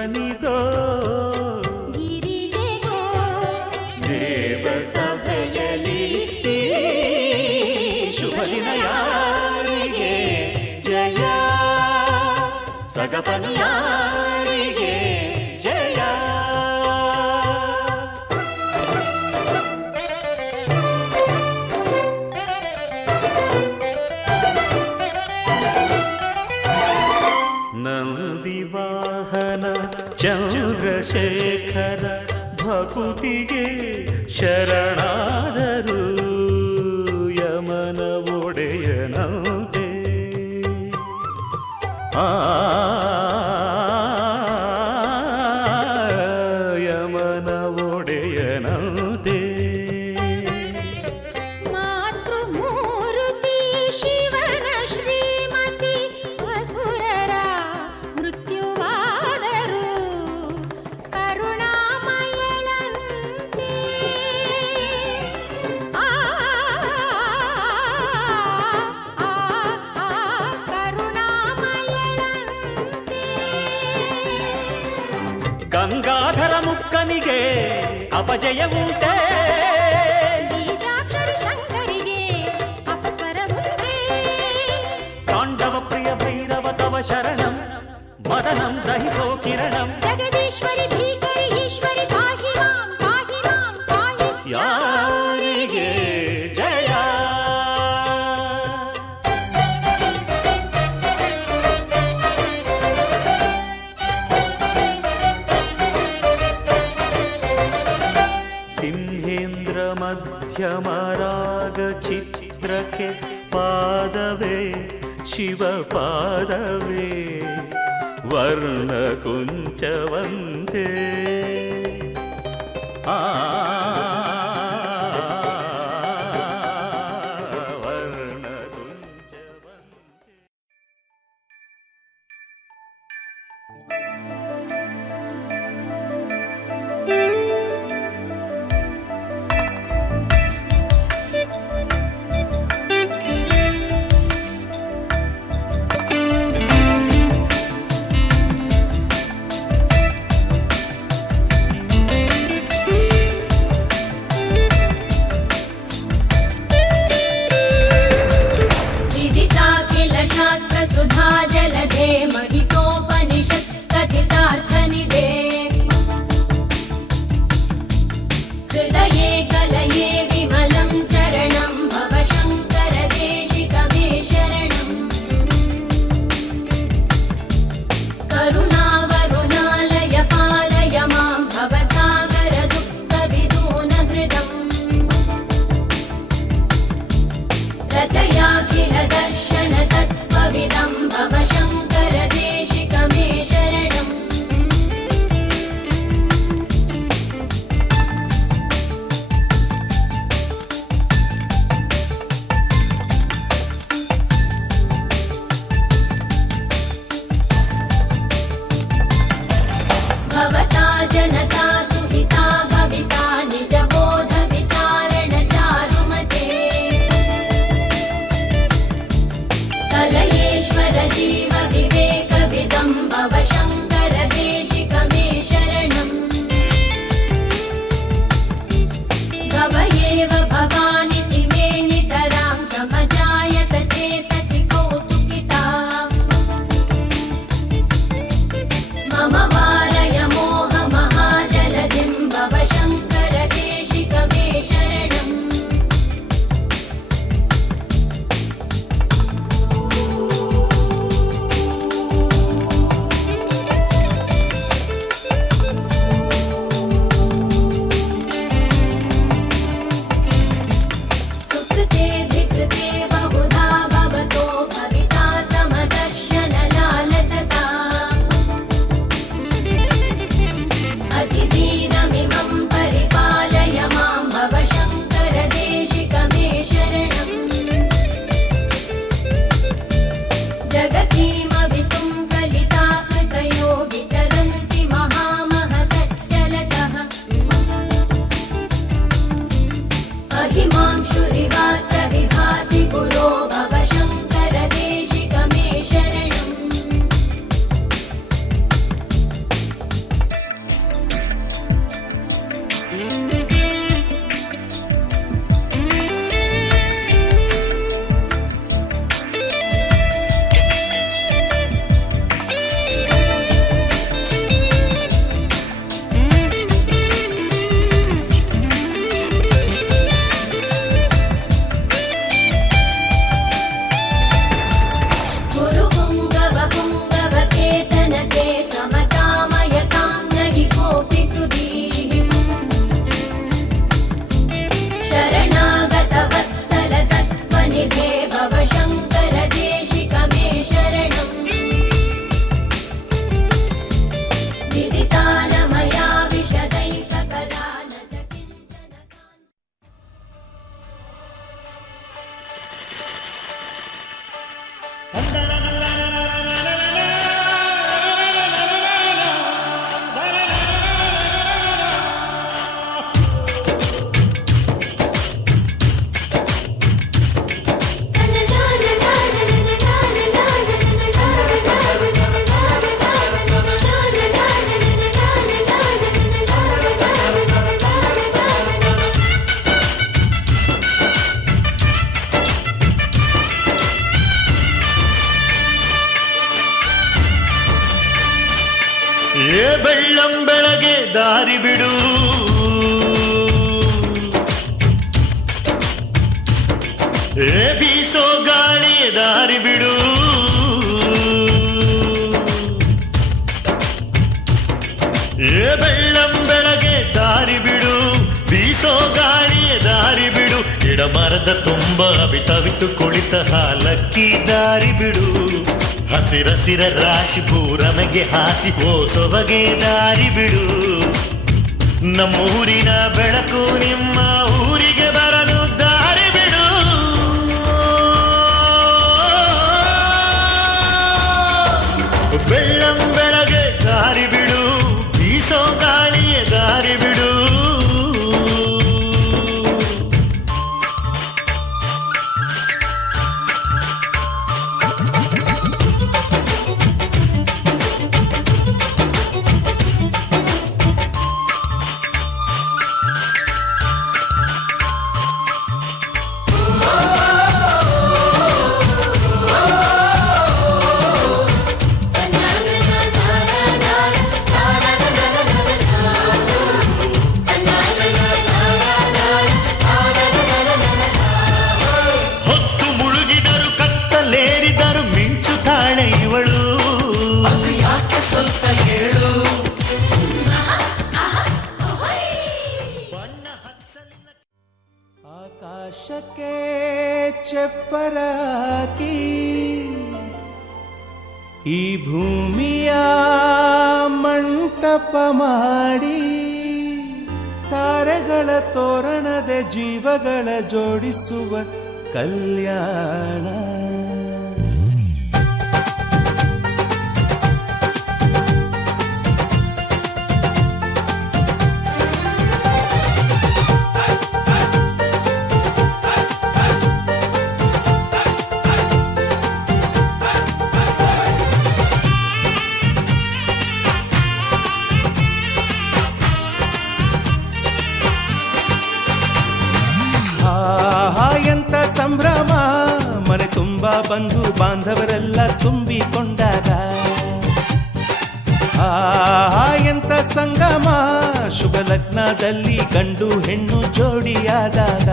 ಶಿವನಿಗೋ ಗಿರಿಜೆಗೋ ದೇವ ಸಭೆಯಲ್ಲಿ ಶುಭ ದಿನ ಯಾರಿಗೆ ಜಯ ಸಗಪನು ಯಾರಿಗೆ ಜಯ ನಂದಿವಾಹನ ಚಂದ್ರಶೇಖರ ಭಕುತಿಗೆ ಶರಣಾದರು ಯಮನ ಒಡೆಯನಂತೆ ಯಮನ ಒಡೆಯನಂತೆ ಮಾತೃಮೂರ್ತಿ ಶಿವನ ಶ್ರೀಮತಿ ಅಸುರರ ಮೃತ್ಯುವಾದರು ಕರುಣಾಮಯಳಂತೆ ಕರುಣಾಮಯಳಂತೆ ಗಂಗಾಧರ ಮುಕ್ಕನಿಗೆ ಅಪಜಯ ಉಂಟೆ ಬೀಜಾಕ್ಷರಿ ಶಂಕರಿಗೆ ಅಪಸ್ವರವುಂಟೆ ತಾಂಡವ ಪ್ರಿಯ ಭೈರವ ತವ ಶರಣಂ ಮದನಂ ದಹಿಸೋ ಕಿರಣಂ ಜಗದೀಶ್ವರಿ ಭೀಕರಿ ಈಶ್ವರಿ ಪಾಹಿ ಮಾಂ ಪಾಹಿ ಮಾಂ ಪಾಹಿ ಯಾರಿಗೆ ಜಯ ಸಿಂಹೇಂದ್ರ ಮಧ್ಯಮರಾಗ ಚಿತ್ರಕ್ಕೆ ಪಾದವೇ ಶಿವ ಪಾದವೇ ವರ್ಣ ಕುಂಚವಂತೆ ವರ್ಣ ಕುಂಚವಂತೆ विदिताखिल शास्त्र सुधा जलधे महितोपनिषत् कथितार्थनिधे हृदये कलये विमलं चरणं भव शङ्कर देशिकमे शरणम् करुणावरुणालय पालय मां भवसागर दुःखविदूनहृदम् रचयाखिल दर्शन तत्त्वविदं भव शङ्कर देशिकमे शरणम् भवता जनता सुहिता भविता निजबोध विचारण चारुमते कलयेश्वर जीव विवेकविदं भव शङ्कर देशिकमे शरणम् भव एव भवानिति मे नितरां समजायत चेतसि कौतुकिता मम वारय मोहमहाजलधिं भव शङ्कर देशिकमे शरणम् ಬೆಳ್ಳಂ ಬೆಳಗ್ಗೆ ದಾರಿ ಬಿಡು, ಬೀಸೋ ಗಾಳಿಯ ದಾರಿ ಬಿಡು, ಬೆಳ್ಳಂ ಬೆಳಗ್ಗೆ ದಾರಿ ಬಿಡು, ಬೀಸೋ ಗಾಳಿಯ ದಾರಿ ಬಿಡು, ಗಿಡ ಮರದ ತುಂಬ ಅವಿತವಿತು ಕುಳಿತ ಹಾಲಕ್ಕಿ ದಾರಿ ಬಿಡು, ಹಸಿರಸಿರ ರಾಶಿ ಭೂರಮೆಗೆ ಹಾಸಿ ಸೊಬಗೆ ದಾರಿ ಬಿಡು, ನಮ್ಮೂರಿನ ಬೆಳಕು ನಿಮ್ಮ ಊರಿಗೆ ಬರಲು ದಾರಿ ಬಿಡು. ಬೆಳ್ಳಂ ಬೆಳಗ್ಗೆ ದಾರಿ ಬಿಡು, ಬೀಸೋ ಗಾಳಿಯ ದಾರಿ ಬಿಡು. ಆಕಾಶಕ್ಕೆ ಚಪ್ಪರಾಕಿ ಈ ಭೂಮಿಯ ಮಂಟಪ ಮಾಡಿ ತಾರೆಗಳ ತೋರಣದೆ ಜೀವಗಳ ಜೋಡಿಸುವ ಕಲ್ಯಾಣ. ಎಂತ ಸಂಭ್ರಮ, ಮನೆ ತುಂಬ ಬಂಧು ಬಾಂಧವರೆಲ್ಲ ತುಂಬಿಕೊಂಡಾಗ, ಎಂತ ಸಂಗಮ, ಶುಭ ಲಗ್ನದಲ್ಲಿ ಗಂಡು ಹೆಣ್ಣು ಜೋಡಿಯಾದಾಗ,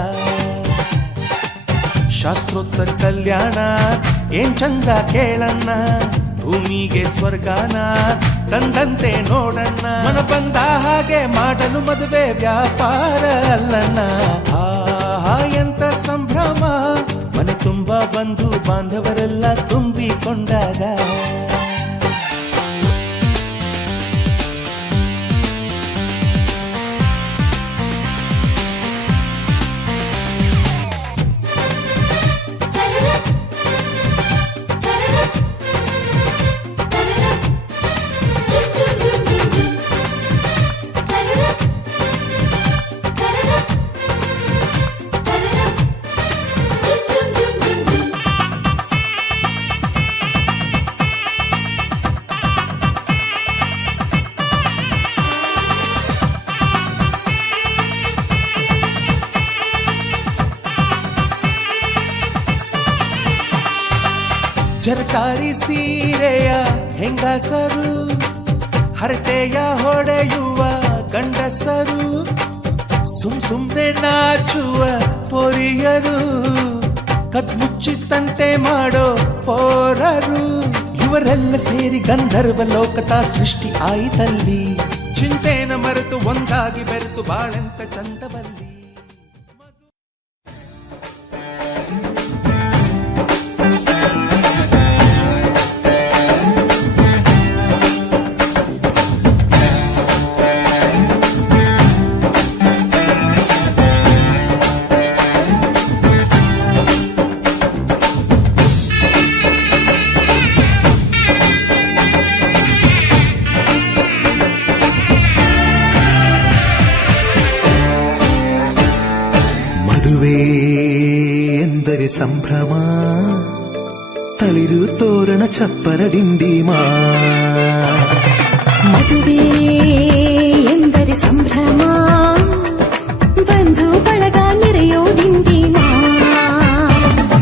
ಶಾಸ್ತ್ರೋತ್ತರ ಕಲ್ಯಾಣ ಏನ್ ಚಂದ ಕೇಳಣ್ಣ, ಭೂಮಿಗೆ ಸ್ವರ್ಗಾನ ತಂದಂತೆ ನೋಡಣ್ಣ, ಮನ ಬಂದ ಹಾಗೆ ಮಾಡಲು ಮದುವೆ ವ್ಯಾಪಾರ ಅಲ್ಲಣ್ಣ. ಎಂತ ಸಂಭ್ರಮ, ಮನೆ ತುಂಬ ಬಂಧು ಬಾಂಧವರೆಲ್ಲ ತುಂಬಿಕೊಂಡಾಗ. ಜರಕಾರಿ ಸೀರೆಯ ಹೆಂಗಸರು, ಹರಟೆಯ ಹೊಡೆಯುವ ಗಂಡಸರು, ಸುಮ್ನೆ ನಾಚುವ ಪೊರಿಯರು, ಕದ್ಮುಚ್ಚಿ ತಂಟೆ ಮಾಡೋ ಪೋರರು, ಇವರೆಲ್ಲ ಸೇರಿ ಗಂಧರ್ವ ಲೋಕದ ಸೃಷ್ಟಿ ಆಯಿತಲ್ಲಿ, ಚಿಂತೆನ ಮರೆತು ಒಂದಾಗಿ ಬೆರೆತು ಬಾಳೆಂತ ಚಂದವಲ್ಲಿ. ಮದುವೆ ಎಂದರೆ ಸಂಭ್ರಮ, ತಳಿರು ತೋರಣ ಚಪ್ಪರ ಡಿಂಡಿಮಾ. ಮದುವೆ ಎಂದರೆ ಸಂಭ್ರಮ, ಬಂಧು ಬಳಗ ನೆರೆಯೋ ಡಿಂಡಿಮಾ.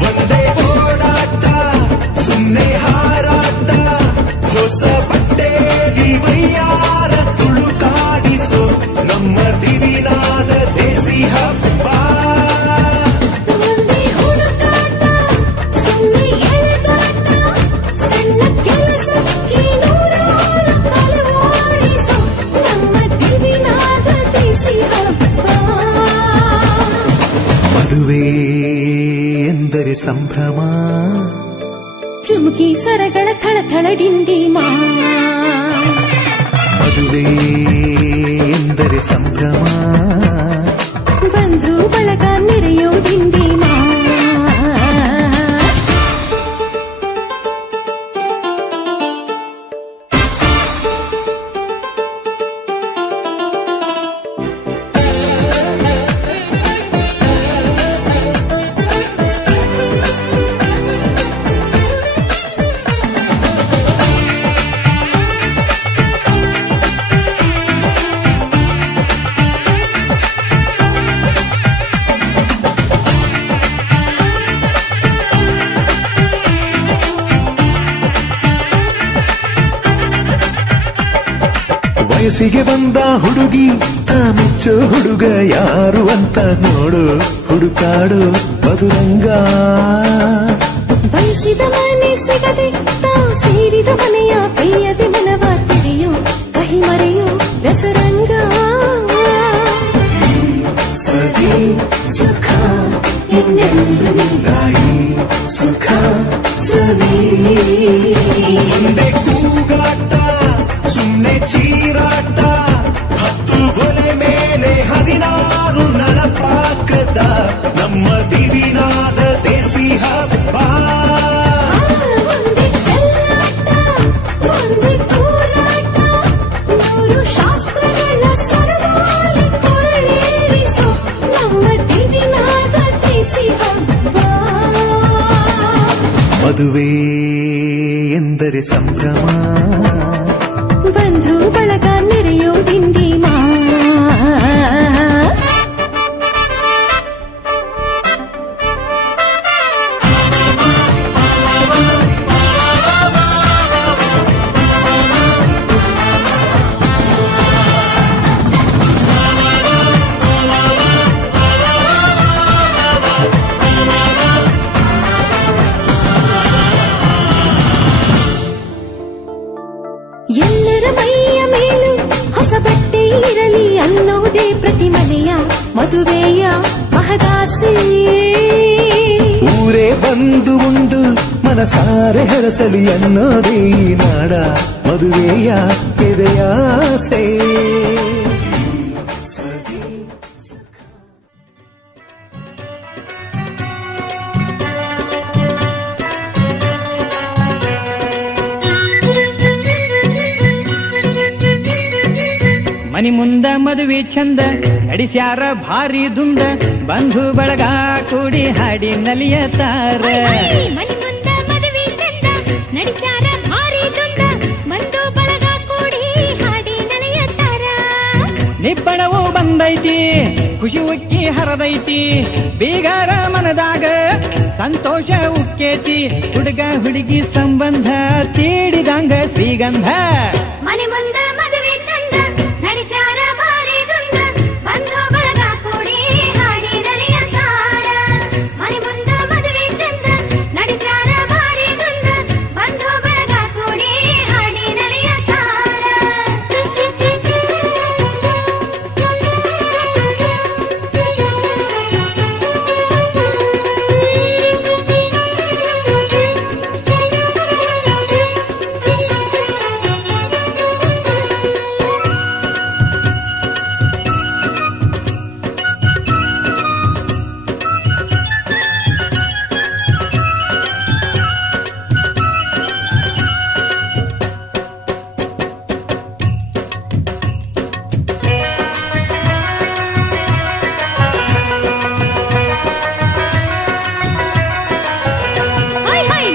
ಒಂದೇ ಓಡಾಟ ಸುಮ್ಮನೆ ಹಾರಾಟ, ಹೊಸ ಬಟ್ಟೆಲಿ ವೈಯಾರ ಎಂದರೆ ಸಂಭ್ರಮ ಚುಮುಕಿ ಸರಗಳ ಥಳಥಳ ಡಿಂಡಿಮ ಮದುವೆ ಎಂದರೆ ಸಂಭ್ರಮ ಬಂದ್ರು ಬಳಗ ನೆರೆಯೋ ಡಿಂಡಿಮ ವಯಸ್ಸಿಗೆ ಬಂದ ಹುಡುಗಿ ಮೆಚ್ಚೋ ಹುಡುಗ ಯಾರು ಅಂತ ನೋಡು ಹುಡುಕಾಡು ಮಧುರಂಗ ಬಯಸಿದ ಮನೆ ಸಿಗದೆ ತಾ ಸೇರಿದ ಮನೆಯ ಕೈಯದೆ ಮನವ ತಿಳಿಯೋ ಕಹಿ ಮರೆಯೋ ರಸರಂಗ ಸವಿ ಸುಖ ಇನ್ನೆಂದಾಯಿ ಸುಖ ಸವಿ ಮುಂದೆ ಕೂಗಾಟ ಸುಮ್ಮನೆ ಚೀರಾಟ 10 ಒಲೆ ಮೇಲೆ 16 ನಳಪಾಕದ ನಮ್ಮ ದಿವಿನಾದ ದೇಸಿ ಹಬ್ಬ ಒಂದೇ ಚೆಲ್ಲಾಟ ಒಂದೇ ತೂರಾಟ 100 ಶಾಸ್ತ್ರಗಳ ಸರಮಾಲೆ ಕೊರಳೇರಿಸೋ ನಮ್ಮ ದಿವಿನಾದ ದೇಸಿ ಹಬ್ಬ ಮದುವೆ ಎಂದರೆ ಸಂಭ್ರಮ ಬಂದ್ರು ಬಳಗ ನೆರೆಯೋ ಡಿಂಡಿಮ ಎಲ್ಲರ ಮೈಯ ಮೇಲೂ ಹೊಸ ಬಟ್ಟೆ ಇರಲಿ ಅನ್ನೋದೇ ಪ್ರತಿ ಮನೆಯ ಮದುವೆಯ ಮಹದಾಸೆ ಊರೇ ಬಂದು ಉಂಡು ಮನಸಾರೆ ಹರಸಲಿ ಅನ್ನೋದೇ ಈ ನಾಡ ಮದುವೆಯ ಎದೆಯಾಸೆ ಮನಿ ಮುಂದ ಮದುವೆ ಚಂದ ನಡೆಸ್ಯಾರ ಭಾರಿ ದುಂದ ಬಂಧು ಬಳಗ ಕೂಡಿ ಹಾಡಿ ನಲಿಯತಾರ ಮನಿ ಮುಂದ ಮದುವೆ ಚಂದ ನಡೆಸ್ಯಾರ ಭಾರಿ ದುಂದ ಬಂದು ಬಳಗ ಕೂಡಿ ಹಾಡಿ ನಲಿಯತ್ತಾರ ನಿಬ್ಬಣವು ಬಂದೈತಿ ಖುಷಿ ಉಕ್ಕಿ ಹರದೈತಿ ಬೀಗಾರ ಮನದಾಗ ಸಂತೋಷ ಉಕ್ಕೇತಿ ಹುಡುಗ ಹುಡುಗಿ ಸಂಬಂಧ ತೀಡಿದಂಗ ಶ್ರೀಗಂಧ ಮನಿ ಮುಂದ ಮದುವೆ ಚಂದ ನಡೆಸ್ಯಾರ ಭಾರಿ ದುಂದ ಬಂದು ಬಳಗ ಕೂಡಿ ಹಾಡಿ ನಲಿಯತ್ತಾರ ಮನಿ ಮುಂದ ಮದುವೆ ಚಂದ ನಡೆಸ್ಯಾರ ಭಾರಿ ದುಂದ ಬಂದು ಬಳಗ ಕೂಡಿ ಹಾಡಿ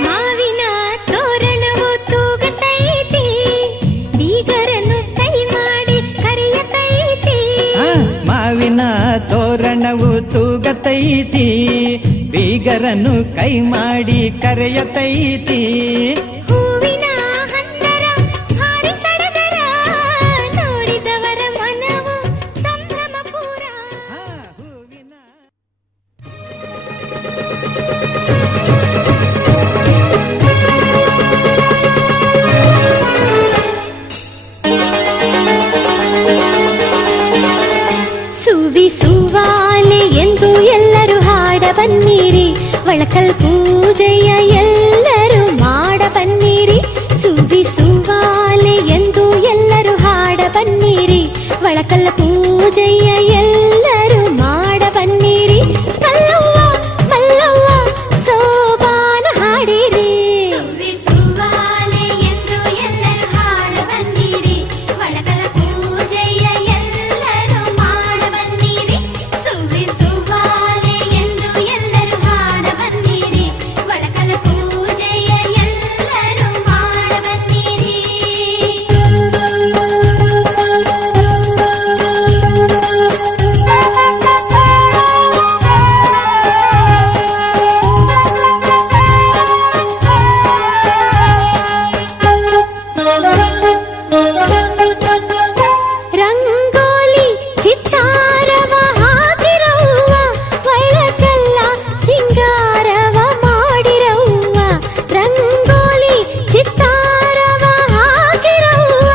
ಮಾವಿನ ತೋರಣವು ತೂಗತೈತಿ ಬೀಗರನ್ನು ಕೈ ಮಾಡಿ ಕರೆಯತೈತಿ ಮಾವಿನ ತೋರಣವು ತೂಗತೈತಿ ಬೀಗರನ್ನು ಕೈ ಮಾಡಿ ಕರೆಯತೈತಿ ಹೂವಿನ ಹಂದರ ಹಾರಿ ಸಡಗರ ನೋಡಿದವರ ಮನವು ಸಂಭ್ರಮ ಪೂರ ಹೂವಿನ ಸುವಿ ಸುವಾಲೆ ಎಂದು ಎಲ್ಲರೂ ಹಾಡ ಬನ್ನಿರಿ ಒಳ ಒಳಕಲ್ ಪೂಜೆಯ ಎಲ್ಲರೂ ಮಾಡ ಬನ್ನಿರಿ, ಸುವಾಲೆ ಎಂದು ಎಲ್ಲರೂ ಹಾಡ ಬನ್ನಿರಿ. ಒಳಕಲ್ ಪೂಜೆಯ ಎಲ್ಲರೂ ಮಾಡ ಬನ್ನಿರಿ, ಮಲ್ಲವ್ವ ಮಲ್ಲವ್ವ ಸೋಬಾನ ಹಾಡಿರಿ. ಸುವಾಲೆ ಎಂದು ಎಲ್ಲರೂ ಹಾಡ ಬನ್ನಿರಿ, ಒಳಕಲ ಪೂಜೆಯ ಎಲ್ಲರೂ ಮಾಡ ಬನ್ನಿರಿ. ಸುವಾಲೆ ಎಂದು ಎಲ್ಲರೂ ಹಾಡ ಬನ್ನಿರಿ, ಒಳಕಲ ಪೂಜೆಯ ಎಲ್ಲರೂ ಮಾಡ ಬನ್ನಿರಿ. ರಂಗೋಲಿ ಚಿತ್ತಾರವ ಹಾಕಿರವ್ವ, ಒಳಕಲ್ಲ ಸಿಂಗಾರವ ಮಾಡಿರವ್ವ. ರಂಗೋಲಿ ಚಿತ್ತಾರವ ಹಾಕಿರವ್ವ,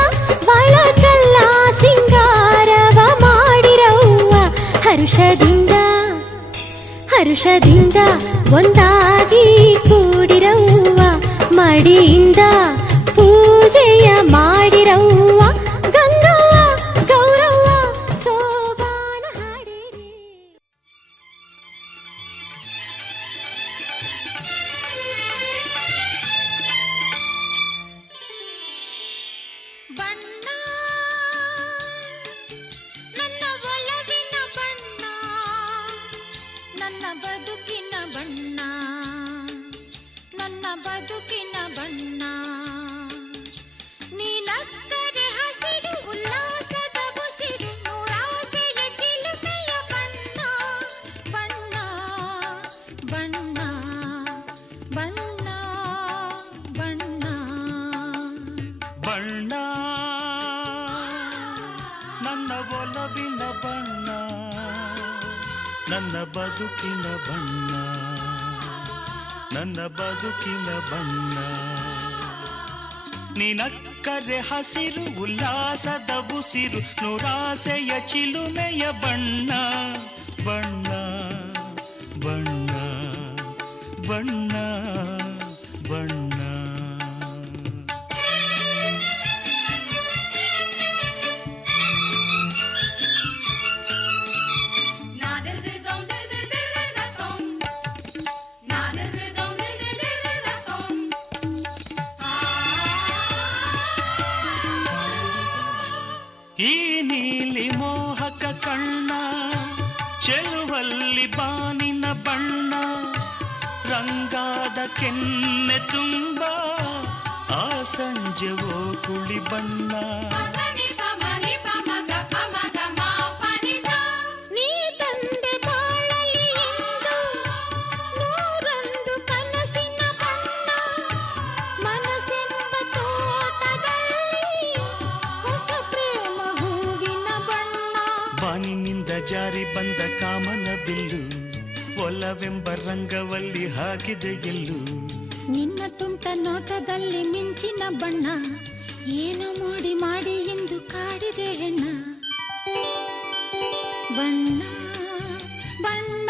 ಒಳಕಲ್ಲ ಸಿಂಗಾರವ ಮಾಡಿರವ್ವ. ಹರುಷದಿಂದ ಒಂದಾಗಿ ಕೂಡಿರವ್ವ, ಮಡಿಯಿಂದ ಪೂಜೆಯ ಮಾಡಿರವ್ವ. ಗಂಗವ್ವ ಗೌರವ್ವ ಸೋಬಾನ ಹಾಡಿರಿ. ಬಣ್ಣ ನನ್ನ ಒಲವಿನ ಬಣ್ಣ, ನನ್ನ ಬದುಕಿನ ಬಣ್ಣ, ನನ್ನ ಬದುಕಿನ ಬಣ್ಣ. ನೀನಕ್ಕರೆ ಹಸಿರು ಉಲ್ಲಾಸದ ಉಸಿರು, ನೂರಾಸೆಯ ಚಿಲುಮೆಯ ಬಣ್ಣ. ಬಣ್ಣ ಬಣ್ಣ ಬಣ್ಣ ಬಣ್ಣ. ಬಣ್ಣ ನನ್ನ ಒಲವಿನ ಬಣ್ಣ, ನನ್ನ ಬದುಕಿನ ಬಣ್ಣ, ನನ್ನ ಬದುಕಿನ ಬಣ್ಣ. ನಿನಕ್ಕರೆ ಹಸಿರು ಉಲ್ಲಾಸದ ಉಸಿರು, ನೂರಾಸೆಯ ಚಿಲುಮೆಯ ಬಣ್ಣ. ಬಣ್ಣ ಬಣ್ಣ ಬಣ್ಣ ಬಣ್ಣ. ಈ ನೀಲಿ ಮೋಹಕ ಕಣ್ಣ, ಚೆಲುವಲ್ಲಿ ಬಾನಿನ ಬಣ್ಣ. ರಂಗಾದ ಕೆನ್ನೆ ತುಂಬ ಆ ಸಂಜೆ ಓ ಕುಳಿ ಬಣ್ಣ. ನೀ ತಂದೆ ಬಾಳಲಿ ಎಂದು ನೂರೊಂದು ಕನಸಿನ ಬಣ್ಣ. ಮನಸ್ಸೆಂಬ ತೋಟದಲ್ಲಿ ಹೊಸ ಪ್ರೇಮ ಹೂವಿನ ಬಣ್ಣ. ಬಾನಿನಿಂದ ಜಾರಿ ಬಂದ ಕಾಮನ ಬಿಲ್ಲು, ಒಲವೆಂಬ ರಂಗವಲ್ಲಿ ಹಾಕಿದೆ ಗೆಲ್ಲು. ನಿನ್ನ ತುಂಟ ನೋಟದಲ್ಲಿ ಮಿಂಚಿನ ಬಣ್ಣ, ಏನು ಮಾಡಿ ಮಾಡಿ ಎಂದು ಕಾಡಿದೆ ಹೆಣ್ಣ. ಬಣ್ಣ ಬಣ್ಣ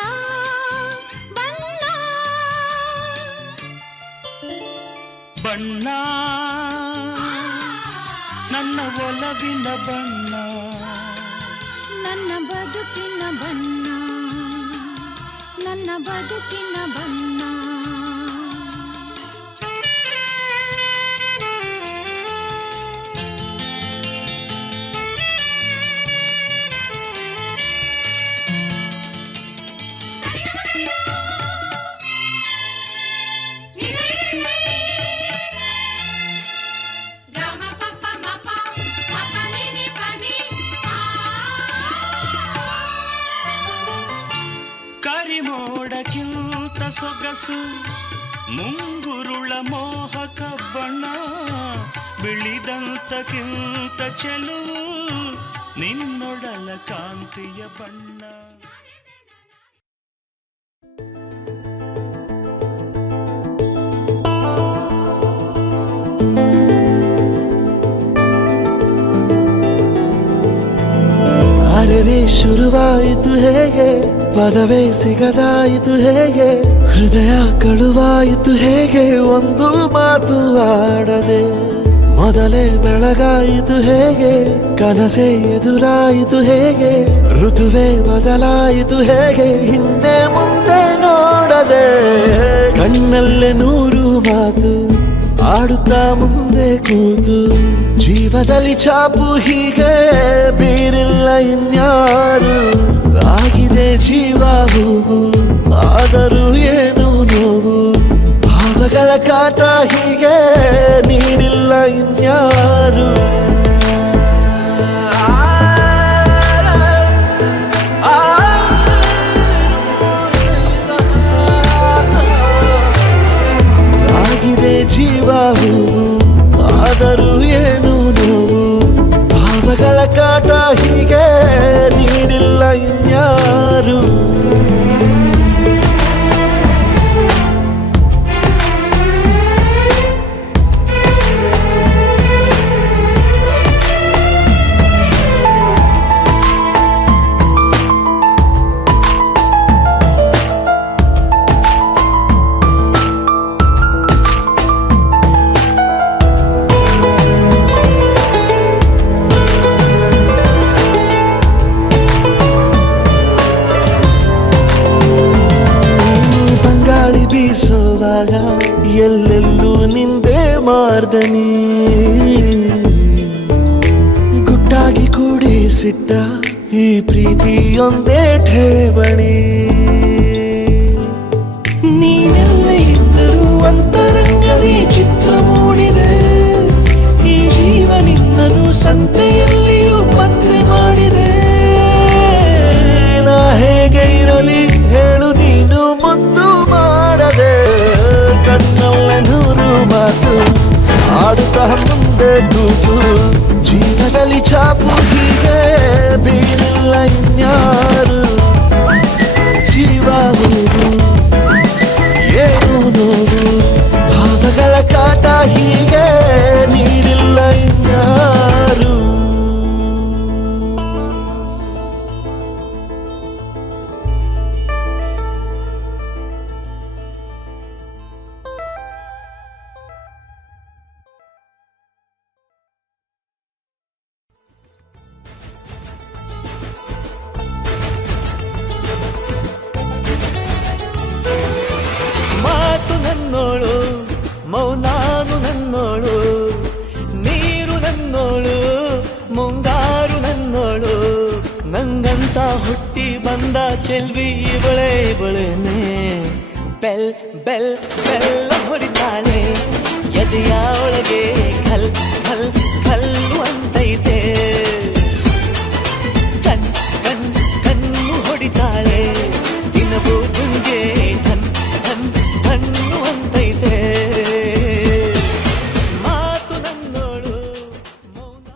ಬಣ್ಣ ಬಣ್ಣ ನನ್ನ ಒಲವಿನ ಬಣ್ಣ, ನನ್ನ ಬದುಕಿನ ಬಣ್ಣ, ನನ್ನ ಬದುಕಿನ ಬಣ್ಣ. ಕರಿಮೋಡಕ್ಕಿಂತ ಸೊಗಸು, ಮುಂಗುರುಳ ಮೋಹಕ ಬಣ್ಣ. ಬಿಳಿದಂತಕ್ಕಿಂತ ಚೆಲುವು, ನಿನ್ನೊಡಲ ಕಾಂತಿಯ ಬಣ್ಣ. ಅರೆರೆ ಶುರುವಾಯಿತು ಹೇಗೆ ಪದವೇ ಸಿಗದಾಯಿತು ಹೇಗೆ, ಹೃದಯ ಕಳುವಾಯಿತು ಹೇಗೆ, ಒಂದು ಮಾತು ಆಡದೆ ಮೊದಲೇ ಬೆಳಗಾಯಿತು ಹೇಗೆ, ಕನಸೇ ಎದುರಾಯಿತು ಹೇಗೆ, ಋತುವೇ ಬದಲಾಯಿತು ಹೇಗೆ, ಹಿಂದೆ ಮುಂದೆ ನೋಡದೆ ಕಣ್ಣಲ್ಲೇ ನೂರು ಮಾತು ಆಡುತ್ತಾ ಮುಂದೆ ಕೂತು, ಜೀವದಲ್ಲಿ ಛಾಪು ಹೀಗೆ ಬೀರಿಲ್ಲ ಇನ್ಯಾರು, ಆಗಿದೆ ಜೀವ ಹೂವು ಆದರೂ ಏನು ನೋವು, ಭಾವಗಳ ಕಾಟ ಹೀಗೆ ನೀಡಿಲ್ಲ ಇನ್ಯಾರು. ಆಗಿದೆ ಜೀವ ಹೂವು ಆದರೂ ಏನು ನೋವು, ಭಾವಗಳ ಕಾಟ ಹೀಗೆ ನೀಡಿಲ್ಲ ಇನ್ಯಾರು. ಬೀಸೋವಾಗ ಎಲ್ಲೆಲ್ಲೂ ನಿಂದೆ ಮಾರ್ದನಿ, ಗುಟ್ಟಾಗಿ ಕೂಡಿಸಿಟ್ಟ ಈ ಪ್ರೀತಿಯೊಂದೇ ಠೇವಣಿ, ನೀನೆಲ್ಲ ಇದ್ದರೂ ಅಂತರಂಗದಿ ಚಿತ್ರ ಮೂಡಿದೆ, ಈ ಜೀವ ನಿನ್ನನು ಸಂತೆಯಲ್ಲಿಯೂ ಪತ್ತೆ ಮಾಡಿದೆ, ನಾ ಹೇಗೆ ಇರಲಿ ಹೇಳು ನೀನು ಮುದ್ದು ಮಾಡದೆ, ಕಣ್ಣಲ್ಲ ನೂರು ಮಾತು ಆಡುತ್ತಾ ಮುಂದೆ ಕೂತು, ಜೀವದಲ್ಲಿ ಛಾಪು ಹೀಗೆ ಬೀರಿಲ್ಲ ಇನ್ಯಾರು, ಜೀವ ಹೂವು ಏನು ನೋವು, ಭಾವಗಳ ಕಾಟ ಹೀಗೆ ನೀಡಿಲ್ಲ ಇನ್ಯಾರು. ಮಾತು ನನ್ನೋಳು ಮೌನಾನು ನನ್ನೋಳು, ನೀರು ನನ್ನೋಳು ಮುಂಗಾರು ನನ್ನೋಳು, ನಂಗಂತ ಹುಟ್ಟಿ ಬಂದ ಚೆಲ್ವಿ ಇವಳೆ ಇವಳೇನೆ, ಬೆಲ್ ಬೆಲ್ ಬೆಲ್ಲ ಹೊಡಿತಾಳೆ ಎದೆಯ ಒಳಗೆ ಖಲ್ ಖಲ್ ಖಲ್ಲು ಅಂತೈತೆ, ಕಣ್ ಕಣ್ ಕಣ್ಣು ಹೊಡಿತಾಳೆ ದಿನವೂ ತುಂಗೆ ಧನ್ ಧನ್ ಧಣ್ಣು ಅಂತೈತೆ, ಮಾತು ನನ್ನೋಳು ಮೌನ.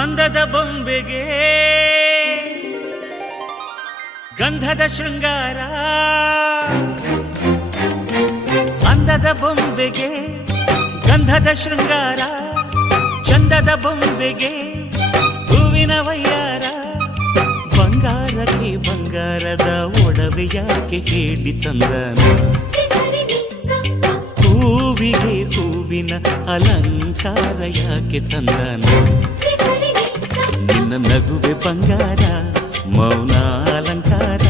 ಅಂದದ ಬೊಂಬೆಗೆ ಗಂಧದ ಶೃಂಗಾರ, ಅಂದದ ಬೊಂಬೆಗೆ ಗಂಧದ ಶೃಂಗಾರ, ಚಂದದ ಬೊಂಬೆಗೆ ಹೂವಿನ ವಯ್ಯಾರ. ಬಂಗಾರಕ್ಕೆ ಬಂಗಾರದ ಒಡವೆ ಯಾಕೆ ಹೇಳಿ ತಂದನ, ಹೂವಿಗೆ ಹೂವಿನ ಅಲಂಕಾರ ಯಾಕೆ ತಂದನ. ನಿನ್ನ ನಗುವೆ ಬಂಗಾರ, ಮೌನ ಅಲಂಕಾರ,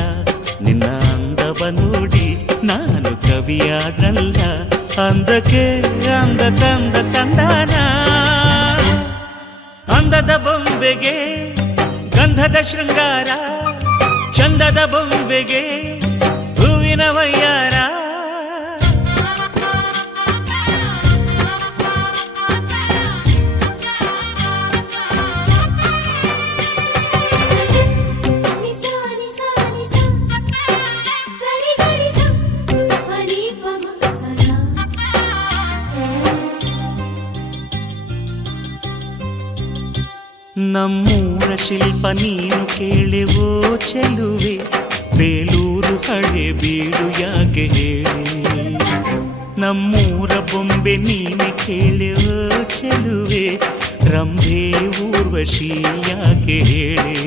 ನಿನ್ನ ಅಂದವ ನೋಡಿ ನಾನು ಕವಿಯಾದಲ್ಲ. ಅಂದಕ್ಕೆ ಅಂದ ತಂದ ತಂದಾನ, ಅಂದದ ಬೊಂಬೆಗೆ ಗಂಧದ ಶೃಂಗಾರ, ಚಂದದ ಬೊಂಬೆಗೆ ಹೂವಿನ ವಯ್ಯಾರ. ನಮ್ಮೂರ ಶಿಲ್ಪ ನೀನು ಕೇಳೆವೋ ಚೆಲುವೆ, ಬೇಲೂರು ಹಳೆ ಬೀಡು ಯಾಕೆ ಹೇಳಿ. ನಮ್ಮೂರ ಬೊಂಬೆ ನೀನೆ ಕೇಳೆವೋ ಚೆಲುವೆ, ರಂಭೆ ಊರ್ವಶಿ ಯಾಕೆ ಹೇಳಿ.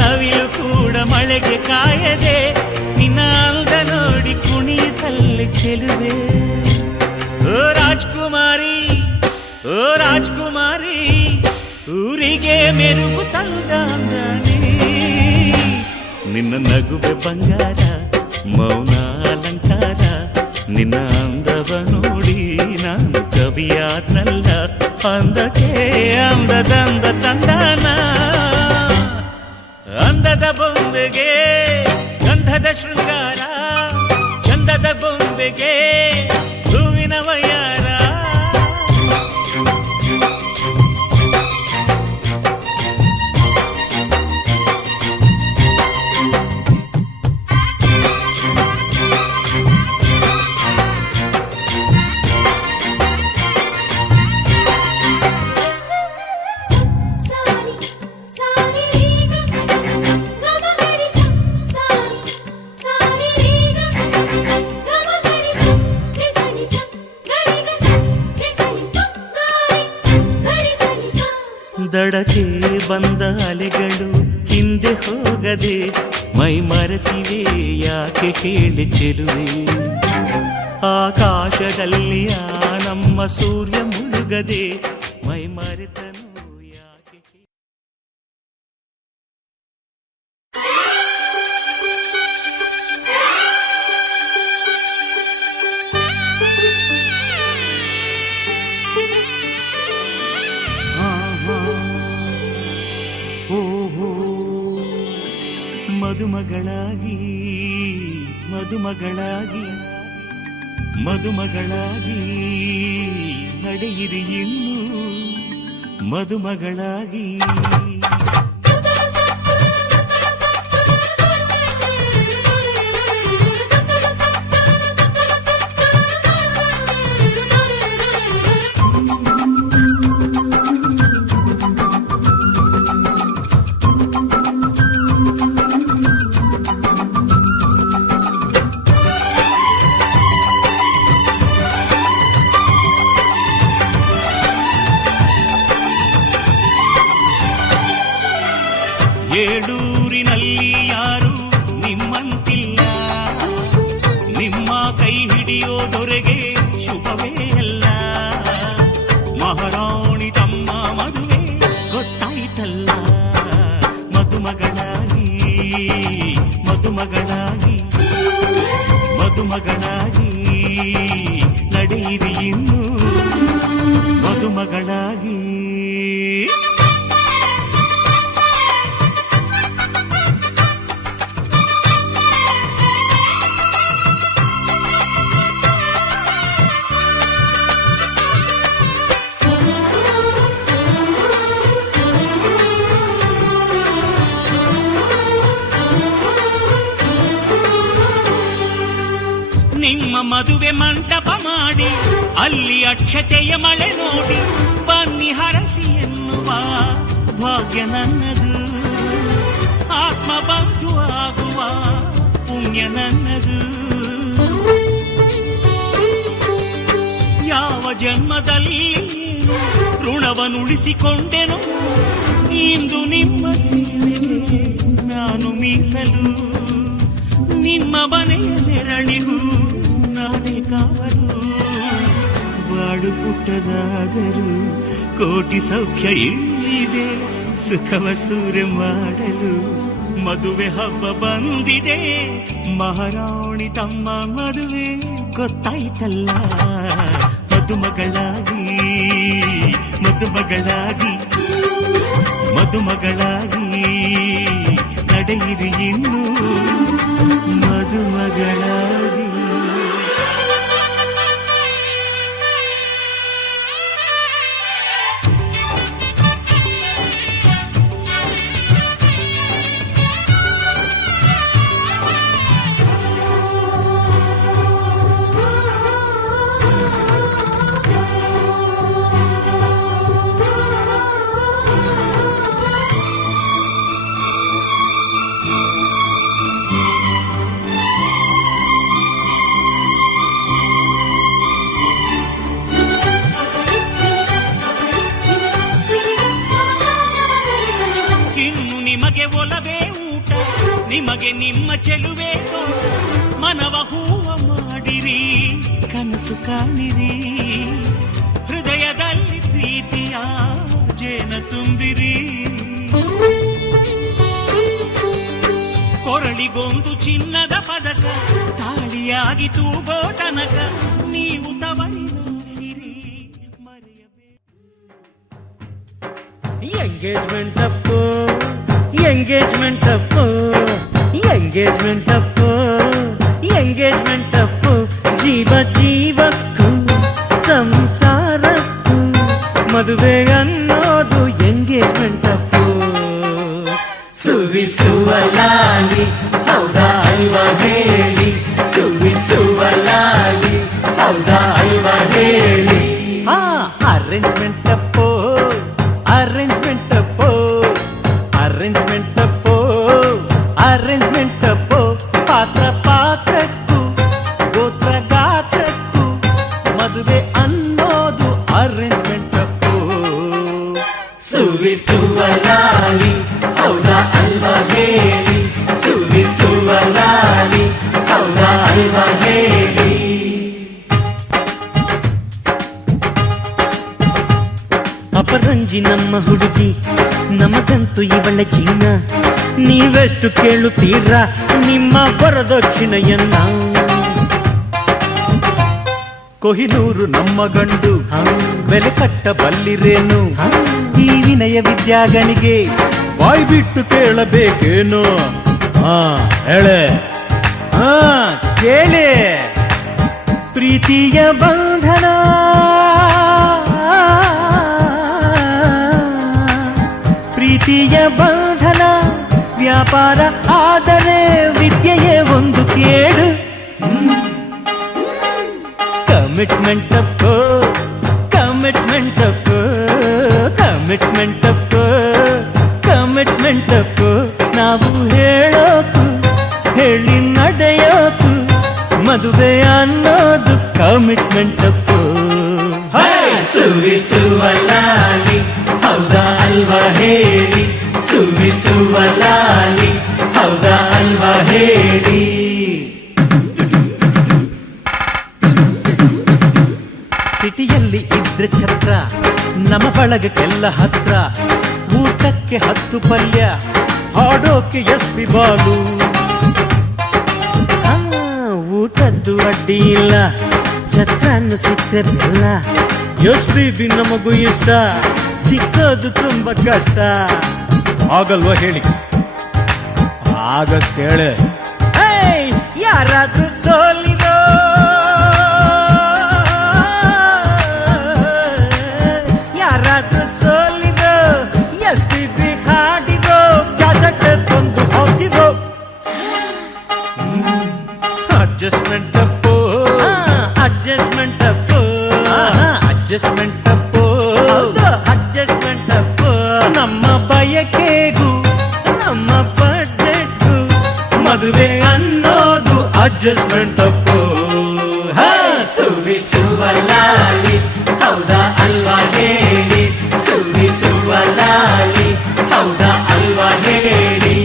ನವಿಲು ಕೂಡ ಮಳೆಗೆ ಕಾಯದೆ ನಿನ್ನ ಅಂದ ನೋಡಿ ಕುಣಿತಲ್ಲಿ ಚೆಲುವೆ. ಓ ರಾಜ್ಕುಮಾರಿ, ಓ ರಾಜ್ಕುಮಾರಿ, ಊರಿಗೆ ಮೆರುಗು ತಂದಾನೆ. ನಿನ್ನ ನಗುವೆ ಬಂಗಾರ, ಮೌನ ಅಲಂಕಾರ, ನಿನ್ನ ಅಂದವ ನೋಡಿ ನಾನು ಕವಿಯಾದ್ನಲ್ಲ. ಅಂದಕ್ಕೆ ಅಂದದಂದ ತಂದಾನ, ಅಂದದ ಬೊಂಬೆಗೆ ಗಂಧದ ಶೃಂಗಾರ, ಚಂದದ ಬೊಂಬೆಗೆ ಹೂವಿನ ವಯ್ಯಾರ. ದಡಕ್ಕೆ ಬಂದ ಅಲೆಗಳು ಹಿಂದೆ ಹೋಗದೆ ಮೈ ಮರೆತಿವೆ ಯಾಕೆ ಹೇಳಿ ಚೆಲುವೆ. ಆಕಾಶದಲ್ಲಿ ಆ ನಮ್ಮ ಸೂರ್ಯ ಮುಳುಗದೆ ಮೈ ಮರೆತನು ಯಾಕೆ. ಮದುಮಗಳಾಗಿ ಮದುಮಗಳಾಗಿ ಮದುಮಗಳಾಗಿ ನಡೆಯಿರಿ ಇನ್ನು ಮದುಮಗಳಾಗಿ. ಮದುವೆ ಮಂಟಪ ಮಾಡಿ ಅಲ್ಲಿ ಅಕ್ಷತೆಯ ಮಳೆ ನೋಡಿ ಬನ್ನಿ ಹರಸಿ ಎನ್ನುವ ಭಾಗ್ಯ ನನ್ನದು, ಆತ್ಮ ಬಂಧು ಆಗುವ ಪುಣ್ಯ ನನ್ನದು. ಯಾವ ಜನ್ಮದಲ್ಲಿ ಋಣವನ್ನುಳಿಸಿಕೊಂಡೆನೋ ಇಂದು ನಿಮ್ಮ ಸೇವೆಗೆ ನಾನು ಮೀಸಲು. ನಿಮ್ಮ ಮನೆಯ ನೆರಳಿಗೂ ನಾನೇ ಕಾವಲು. ಬಾಡು ಪುಟ್ಟದಾದರೂ ಕೋಟಿ ಸೌಖ್ಯ ಇಲ್ಲಿದೆ, ಸುಖವ ಸೂರೆ ಮಾಡಲು ಮದುವೆ ಹಬ್ಬ ಬಂದಿದೆ. ಮಹಾರಾಣಿ ತಮ್ಮ ಮದುವೆ ಗೊತ್ತಾಯ್ತಲ್ಲ, ಮದುಮಗಳಾಗಿ ಮದುಮಗಳಾಗಿ ಮದುಮಗಳಾಗಿ ನಡೆಯಿರಿ ಇನ್ನು ಮದುಮಗಳಾಗಿ. ಇನ್ನು ನಿಮಗೆ ಒಲವೇ ಊಟ, ನಿಮಗೆ ನಿಮ್ಮ ಚೆಲುವೆ ತೋಟ. ಮನವ ಹೂವ ಮಾಡಿರಿ, ಕನಸು ಕಾಣಿರಿ, ಹೃದಯದಲ್ಲಿ ಪ್ರೀತಿಯ ಜೇನ ತುಂಬಿರಿ. ಕೊರಳಿಗೊಂದು ಚಿನ್ನದ ಪದಕ, ತಾಳಿಯಾಗಿ ತೂಗೋ ತನಕ ನೀವು ತವರಿಸಿರಿ ಮರೆಯಬೇಕು. ಎಂಗೇಜ್ಮೆಂಟ್ ಅಪ್ಪು, ಎಂಗೇಜ್ಮೆಂಟ್ ಅಪ್ಪು, ಎಂಗೇಜ್ಮೆಂಟ್ ಅಪ್ಪು, ಎಂಗೇಜ್ಮೆಂಟ್ ಅಪ್ಪು. ಜೀವ ಜೀವಕ್ಕೂ ಸಂಸಾರಕ್ಕೂ ಮದುವೆ ಅನ್ನೋದು ಎಂಗೇಜ್ಮೆಂಟ್ ಅಪ್ಪು. ಸುವಿಸುವಲಾಲಿ ಹೌದಾ ಅಲ್ವಾ ಹೇಳಿ, ಸುವಿಸುವಲಾಲಿ ಹೌದಾ ಅಲ್ವಾ ಹೇಳಿ. Arrangement Appu, arrangement Appu, arrangement Appu, arrangement Appu. ಪಾತ್ರ ಪಾತ್ರಕ್ಕೂ ಗೋತ್ರ ಗಾತ್ರಕ್ಕೂ ಮದುವೆ ಅನ್ನೋದು ಅರೇಂಜ್ಮೆಂಟ್ ಅಪ್ಪು. ಸುವಿಸುವಲಾಲಿ ಹೌದಾ ಅಲ್ವಾ ಹೇಳಿ, ಸುವಿಸುವಲಾಲಿ ಹೌದಾ ಅಲ್ವಾ ಹೇಳಿ. ಅಪರಂಜಿ ನಮ್ಮ ಹುಡುಗಿ, ನಮಗಂತೂ ಇವಳ ಜೀವನ. ನೀವೆಷ್ಟು ಕೇಳುತ್ತೀರಾ ನಿಮ್ಮ ವರದಕ್ಷಿಣೆಯನ್ನ? ಕೊಹಿನೂರು ನಮ್ಮ ಗಂಡು, ಬೆಲೆ ಕಟ್ಟಬಲ್ಲಿರೇನು? ಈ ವಿನಯ ವಿದ್ಯಾಗನಿಗೆ ಬಾಯ್ ಬಿಟ್ಟು ಕೇಳಬೇಕೇನು? ಹೇಳೆ ಕೇಳಿ. ಪ್ರೀತಿಯ ಬಂಧನ, ಪ್ರೀತಿಯ ಬಂಧನ ವ್ಯಾಪಾರ ಆದರೆ ವಿದ್ಯೆಯೇ ಒಂದು ಕೇಡು. Commitment Appu, commitment Appu, commitment Appu, commitment Appu. ನಾವು ಹೇಳೋಕು ಹೇಳಿ ನಡೆಯೋಕು ಮದುವೆ ಅನ್ನೋದು ಕಮಿಟ್ಮೆಂಟ್ ಅಪ್ಪು. ಸುವಿಸುವಲಾಲಿ ಹೌದಾ ಅಲ್ವಾ ಹೇಳಿ, ಸುವಿಸುವಲಾಲಿ ಹೌದಾ ಅಲ್ವಾ ಹೇಳಿ. ಸಿಟಿಯಲ್ಲಿ ಇದ್ರೆ ಛತ್ರ, ನಮ್ಮ ಬಳಗಕ್ಕೆಲ್ಲ ಹತ್ರ. ಊಟಕ್ಕೆ 10 ಪಲ್ಯ, ಹಾಡೋಕೆ ಎಸ್ಪಿ ಬಾಲು. ಊಟದ್ದು ಅಡ್ಡಿ ಇಲ್ಲ, ಛತ್ರನ್ನು ಸಿಕ್ಕಲ್ಲ. ಎಸ್ಪಿ ನಮಗೂ ಇಷ್ಟ, ಸಿಕ್ಕೋದು ತುಂಬಾ ಕಷ್ಟ. ಆಗಲ್ವಾ ಹೇಳಿ? ಆಗ ಕೇಳೆ. ಯಾರಾದ್ರೂ ಸೋಲಿರೋ, ಯಾರಾದ್ರೂ ಸೋಲಿರೋ, ಎಸ್ಪಿ ಹಾಡಿರೋ, ಜಾತಕ್ಕೆ ತಂದು ಹೋಗಿರೋ. ಅಡ್ಜಸ್ಟ್ಮೆಂಟ್ ಅಪ್ಪು, ಅಡ್ಜಸ್ಟ್ಮೆಂಟ್ ಅಪ್ಪು ಸುರಿಸುವ ಲಾಲಿ ಹೌದಾ ಅಲ್ವಾ ಹೇಳಿ ಸುರಿಸುವ ಲಾಲಿ ಹೌದಾ ಅಲ್ವಾ ಹೇಳಿ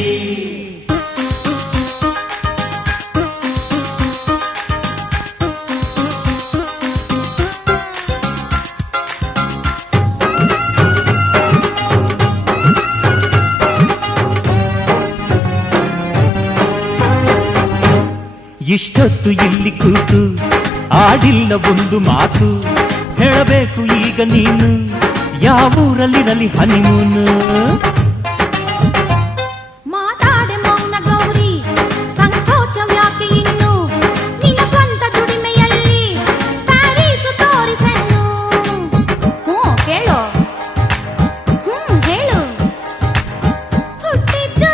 ಇಷ್ಟೊತ್ತು ಇಲ್ಲಿ ಕೂತು ಆಡಿಲ್ಲ ಒಂದು ಮಾತು ಹೇಳಬೇಕು ಈಗ ನೀನು ಯಾವೂರಲ್ಲಿರಲಿ ಹನಿಮೂನು ಮಾತಾಡೆ ಮೌನ ಗೌರಿ ಸಂಕೋಚವ್ಯಾಕೆ ಇನ್ನು ನಿನ್ನ ಸ್ವಂತ ದುಡಿಮೆಯಲ್ಲಿ ಪ್ಯಾರೀಸು ತೋರಿಸನ್ನು ಕೇಳು ಹೇಳು ಹುಟ್ಟಿದ್ದು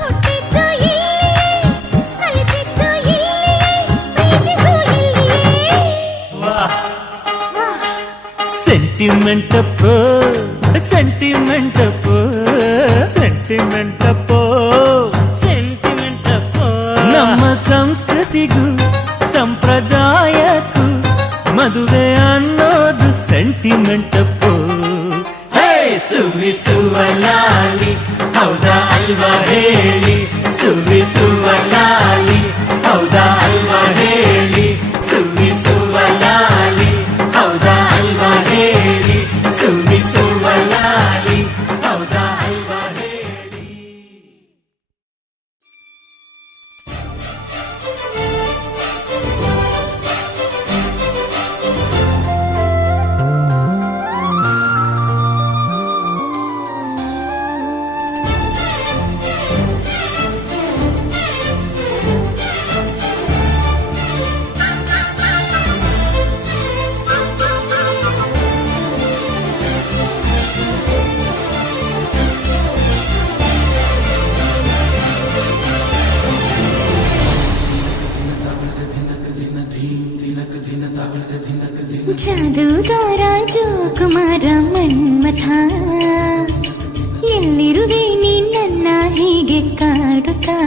ಹುಟ್ಟಿದ್ದು ಕಲಿತಿದ್ದು ಪ್ರೀತಿಸು ಸೆಂಟಿಮೆಂಟ್ ಅಪ್ಪೋ ಸೆಂಟಿಮೆಂಟ್ ಅಪ್ಪೋ ಸೆಂಟಿಮೆಂಟ್ ಅಪ್ಪೋ ಸೆಂಟಿಮೆಂಟ್ ಅಪ್ಪೋ ನಮ್ಮ ಸಂಸ್ಕೃತಿಗೂ ಸಂಪ್ರದಾಯಕ್ಕೂ ಮದುವೆ ಅನ್ನೋದು ಸೆಂಟಿಮೆಂಟ್ ಅಪ್ಪೋ ಸುರಿಸುವ ಲಾಲಿ ಹೌದಾ ಅಲ್ವಾ ಹೇಳಿ ಸುರಿಸುವ ಲಾಲಿ ಹೌದಾ ಅಲ್ವಾ ಹೇಳಿ ಸುರಿಸುವ ಲಾಲಿ ಹೌದಾ ಅಲ್ವಾ ಹೇಳಿ ಸುರಿಸುವ ಲಾಲಿ ಹೌದಾ ಅಲ್ವಾ ಹೇಳಿ ಜಾದೂಗಾರ ಜೋಕುಮಾರ ಮನ್ಮಥ ಎಲ್ಲಿರುವೆ ನೀ ನನ್ನ ಹೀಗೆ ಕಾಡುತ್ತಾ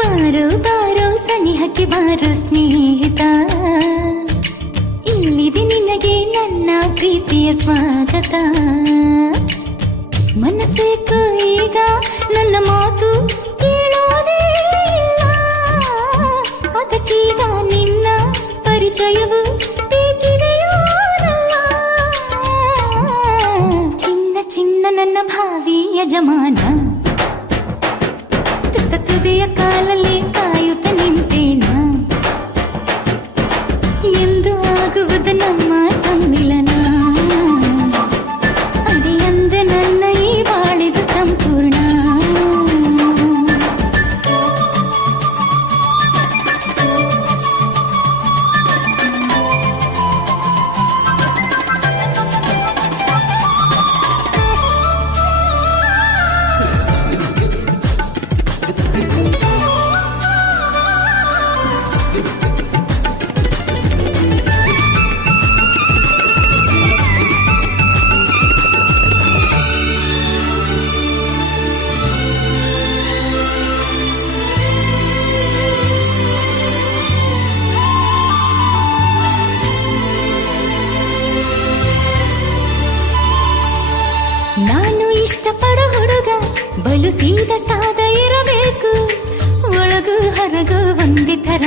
ಬಾರೋ ಬಾರೋ ಸನಿಹಕ್ಕೆ ಬಾರೋ ಸ್ನೇಹಿತ ಇಲ್ಲಿದೆ ನಿನಗೆ ನನ್ನ ಪ್ರೀತಿಯ ಸ್ವಾಗತ ಮನಸ್ಸೇಕೋ ಈಗ ನನ್ನ ಮಾತು ಕೇಳೋದೇ ಇಲ್ಲ ಅದಕ್ಕೀಗ ನಿನ್ನ ಪರಿಚಯವು ಬೇಕಿದೆಯೋ ಚಿನ್ನ ಚಿನ್ನ ನನ್ನ ಭಾವಿ ಯಜಮಾನ ತುದಿಯ ಕಾಲಲ್ಲಿ ಕಾಯುತ್ತ ನಿಂತೇನ ಎಂದು ಆಗುವುದು ನಮ್ಮ ಸಮ್ಮಿಲನ ಅದೇ ಅಂದ ನನ್ನ ಈ ಬಾಳಿದು ಸಂಪೂರ್ಣ ನಾನು ಇಷ್ಟಪಡೋ ಹುಡುಗ ಬಲು ಸೀದ ಸಾದ ಇರಬೇಕು ಒಳಗು ಹೊರಗು ಒಂದೇ ತರ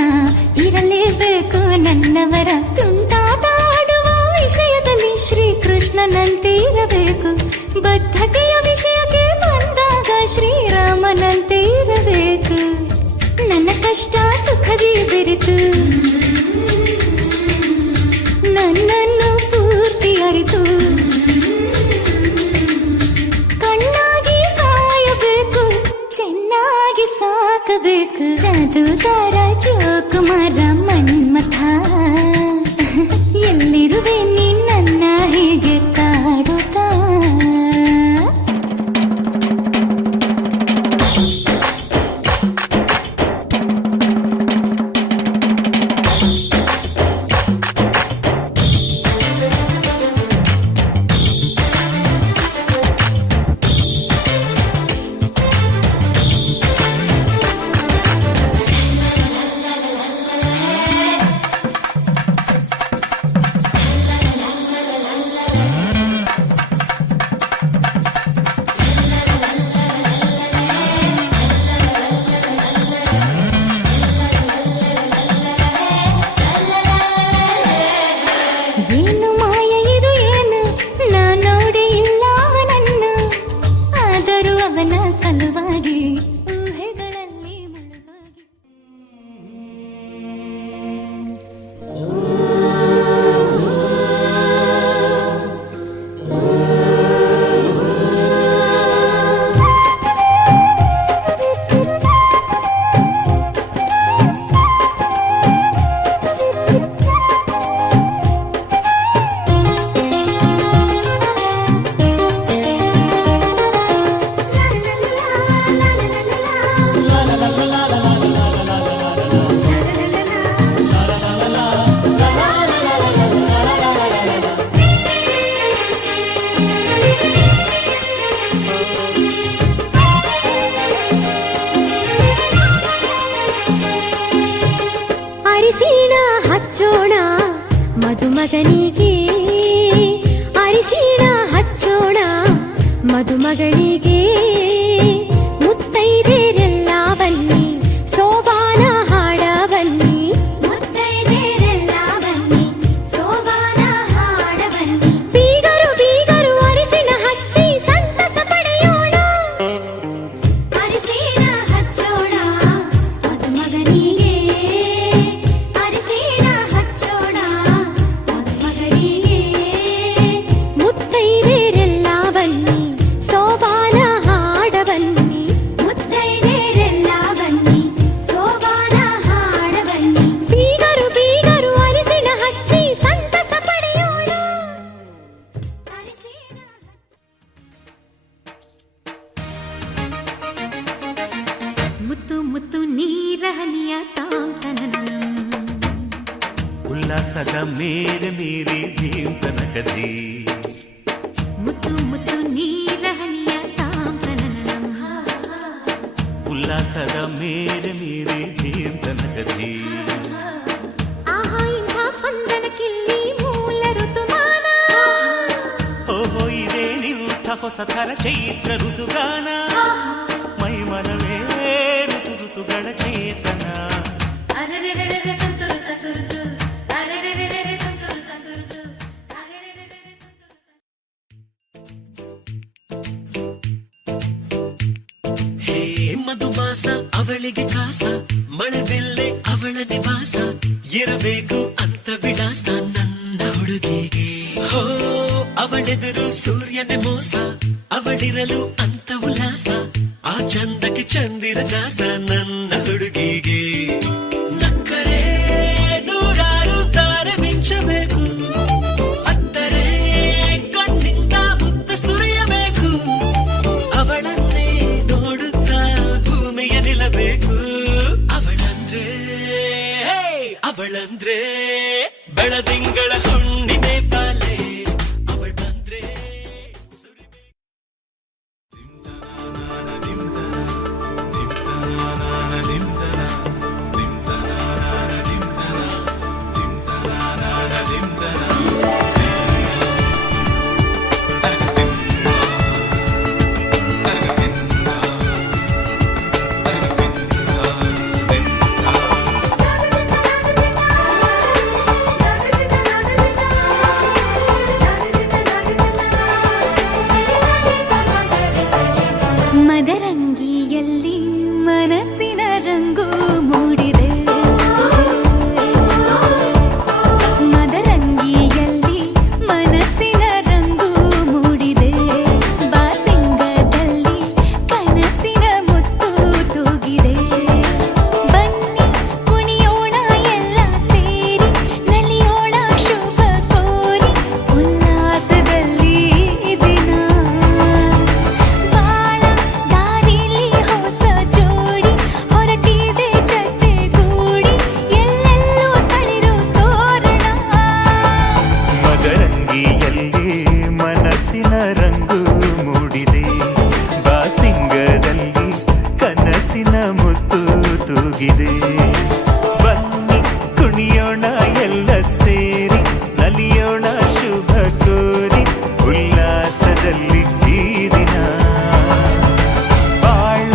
ಇರಲೇಬೇಕು ನನ್ನವರ ತುಂಟಾಟ ಆಡುವ ವಿಷಯದಲ್ಲಿ ಶ್ರೀಕೃಷ್ಣನಂತೆ ಇರಬೇಕು ಬದ್ಧತೆಯ ವಿಷಯಕ್ಕೆ ಬಂದಾಗ ಶ್ರೀರಾಮನಂತೆ ಇರಬೇಕು ನನ್ನ ಕಷ್ಟ ಸುಖದಿ ಬೆರೆತು ನನ್ನನ್ನು ಪೂರ್ತಿ ಅರಿತು ಕಣ್ಣಾಗಿ ಕಾಯಬೇಕು ಚೆನ್ನಾಗಿ ಸಾಕಬೇಕು ಜಾದೂಗಾರ ಜೋಕುಮಾರ ಮನ್ಮಥ ಎಲ್ಲಿರುವೆ ನೀ ನನ್ನ ಹೀಗೆ ಕಾಡುತ್ತಾ ಮದುಮಗನಿಗೆ ಅರಿಶಿಣ ಹಚ್ಚೋಣ ಮದುಮಗಳಿಗೆ ಮುತ್ತೈದೆರೆಲ್ಲ ಬನ್ನಿ ಸೋಬಾನ ಹಾಡ ಬನ್ನಿ ಮುತ್ತೈದೆರೆಲ್ಲ ಬನ್ನಿ ಸೋಬಾನ ಹಾಡ ಬನ್ನಿ ಬೀಗರು ಬೀಗರು ಅರಿಶಿಣ ಹಚ್ಚಿ ಸಂತಸ ಪಡೆಯೋಣ ಅರಿಶಿಣ ಹಚ್ಚೋಣ ಮದುಮಗನಿಗೆ ಅರಿಶಿಣ ಹಚ್ಚೋಣ ಮದುಮಗಳಿಗೆ ಮುತ್ತೈದೆರೆಲ್ಲ ಬನ್ನಿ ಸೋಬಾನ ಹಾಡ ಬನ್ನಿ ಮುತ್ತೈದೆರೆಲ್ಲ ಬನ್ನಿ ಸೋಬಾನ ಹಾಡ ಬನ್ನಿ ಬೀಗರು ಬೀಗರು ಅರಿಶಿಣ ಹಚ್ಚಿ ಸಂತಸ ಪಡೆಯೋಣ ಅರಿಶಿಣ ಮುತ್ತು ಮುತ್ತು ನೀರ ಹನಿಯ ತಾಂತನನಂ ಉಲ್ಲಾಸದ ಮೇರೆ ಮೀರಿ ಜೀವನಕದಿ ಮುತ್ತು ಮುತ್ತು ನೀರ ಹನಿಯ ತಾಂತನನಂ ಉಲ್ಲಾಸದ ಮೇರೆ ಮೀರಿ ಜೀವನಕದಿ ಆಹಾ ಇಂಥ ಸ್ಪಂದನಕ್ಕಿಲ್ಲಿ ಮೂಲ ಋತುಮಾನ ಓಹೋ ಇದೇ ನಿಂಥ ಹೊಸ ಥರ ಚೈತ್ರ ಋತುಗಾನ ಮೈ ಮನವೇ ಋತು ಋತುಗಳ ಚೇತನ ಹೇ ಮಧುಮಾಸ ಅವಳಿಗೆ ಕಾಸ ಮಳೆ ಬೆಲ್ಲೆ ಅವಳ ನಿವಾಸ ಇರಬೇಕು ಅಂತ ವಿಳಾಸ ನನ್ನ ಹುಡುಗಿಗೆ ಹೋ ಅವಳೆದುರು ಸೂರ್ಯನ ಮೋಸ ಅವಳಿರಲು ಅಂತ ಉಲ್ಲಾಸ ಆ ಚಂದಕ್ಕೆ ಚಂದಿರ ದಾಸ ನನ್ನ ಹುಡುಗಿಗೆ ನಕ್ಕರೆ ನೂರಾರು ತಾರೆ ಮಿಂಚಬೇಕು ಅತ್ತರೆ ಕಣ್ಣಿಂದ ಮುತ್ತ ಸುರಿಯಬೇಕು ಅವಳನ್ನೇ ನೋಡುತ್ತಾ ಭೂಮಿಯ ನಿಲ್ಲಬೇಕು ಅವಳಂದ್ರೆ ಅವಳಂದ್ರೆ ಬೆಳದಿಂಗಳ ಹುಣ್ಣಿಮೆ ಬಾಲೆ ಅವಳ ಬಂದ್ರೆ ಮದರಂಗಿಯಲ್ಲಿ ಮನಸ್ಸಿನ ರಂಗು ಮೂಡಿದೆ ಮದರಂಗಿಯಲ್ಲಿ ಮನಸ್ಸಿನ ರಂಗು ಮೂಡಿದೆ ಬಾಸಿಂಗದಲ್ಲಿ ಕನಸಿನ ಮುತ್ತು ತೂಗಿದೆ ಬನ್ನಿ ಕುಣಿಯೋಣ ಎಲ್ಲ ಸೇರಿ ನಲಿಯೋಣ ಶುಭ ಕೋರಿ ಉಲ್ಲಾಸದಲ್ಲಿ ದಿನ ಬಾಳ ದಾರಿಲಿ ಹೊಸ ಜೋಡಿ ಹೊರಟಿದೆ ಜೊತೆಗೂಡಿ ಎಲ್ಲೆಲ್ಲೂ ತಳಿರು ತೋರಣ ಮದರಂಗಿಯಲ್ಲಿ ಮನಸ್ಸಿನ ರಂಗು ಮೂಡಿದೆ ಬಾಸಿಂಗದಲ್ಲಿ ಕನಸಿನ ಮುತ್ತು ತೂಗಿದೆ ಬನ್ನಿ ಕುಣಿಯೋಣ ಎಲ್ಲ ಸೇರಿ ನಲಿಯೋಣ ಶುಭ ಕೋರಿ ಉಲ್ಲಾಸದಲ್ಲಿ ಈ ದಿನ ಬಾಳ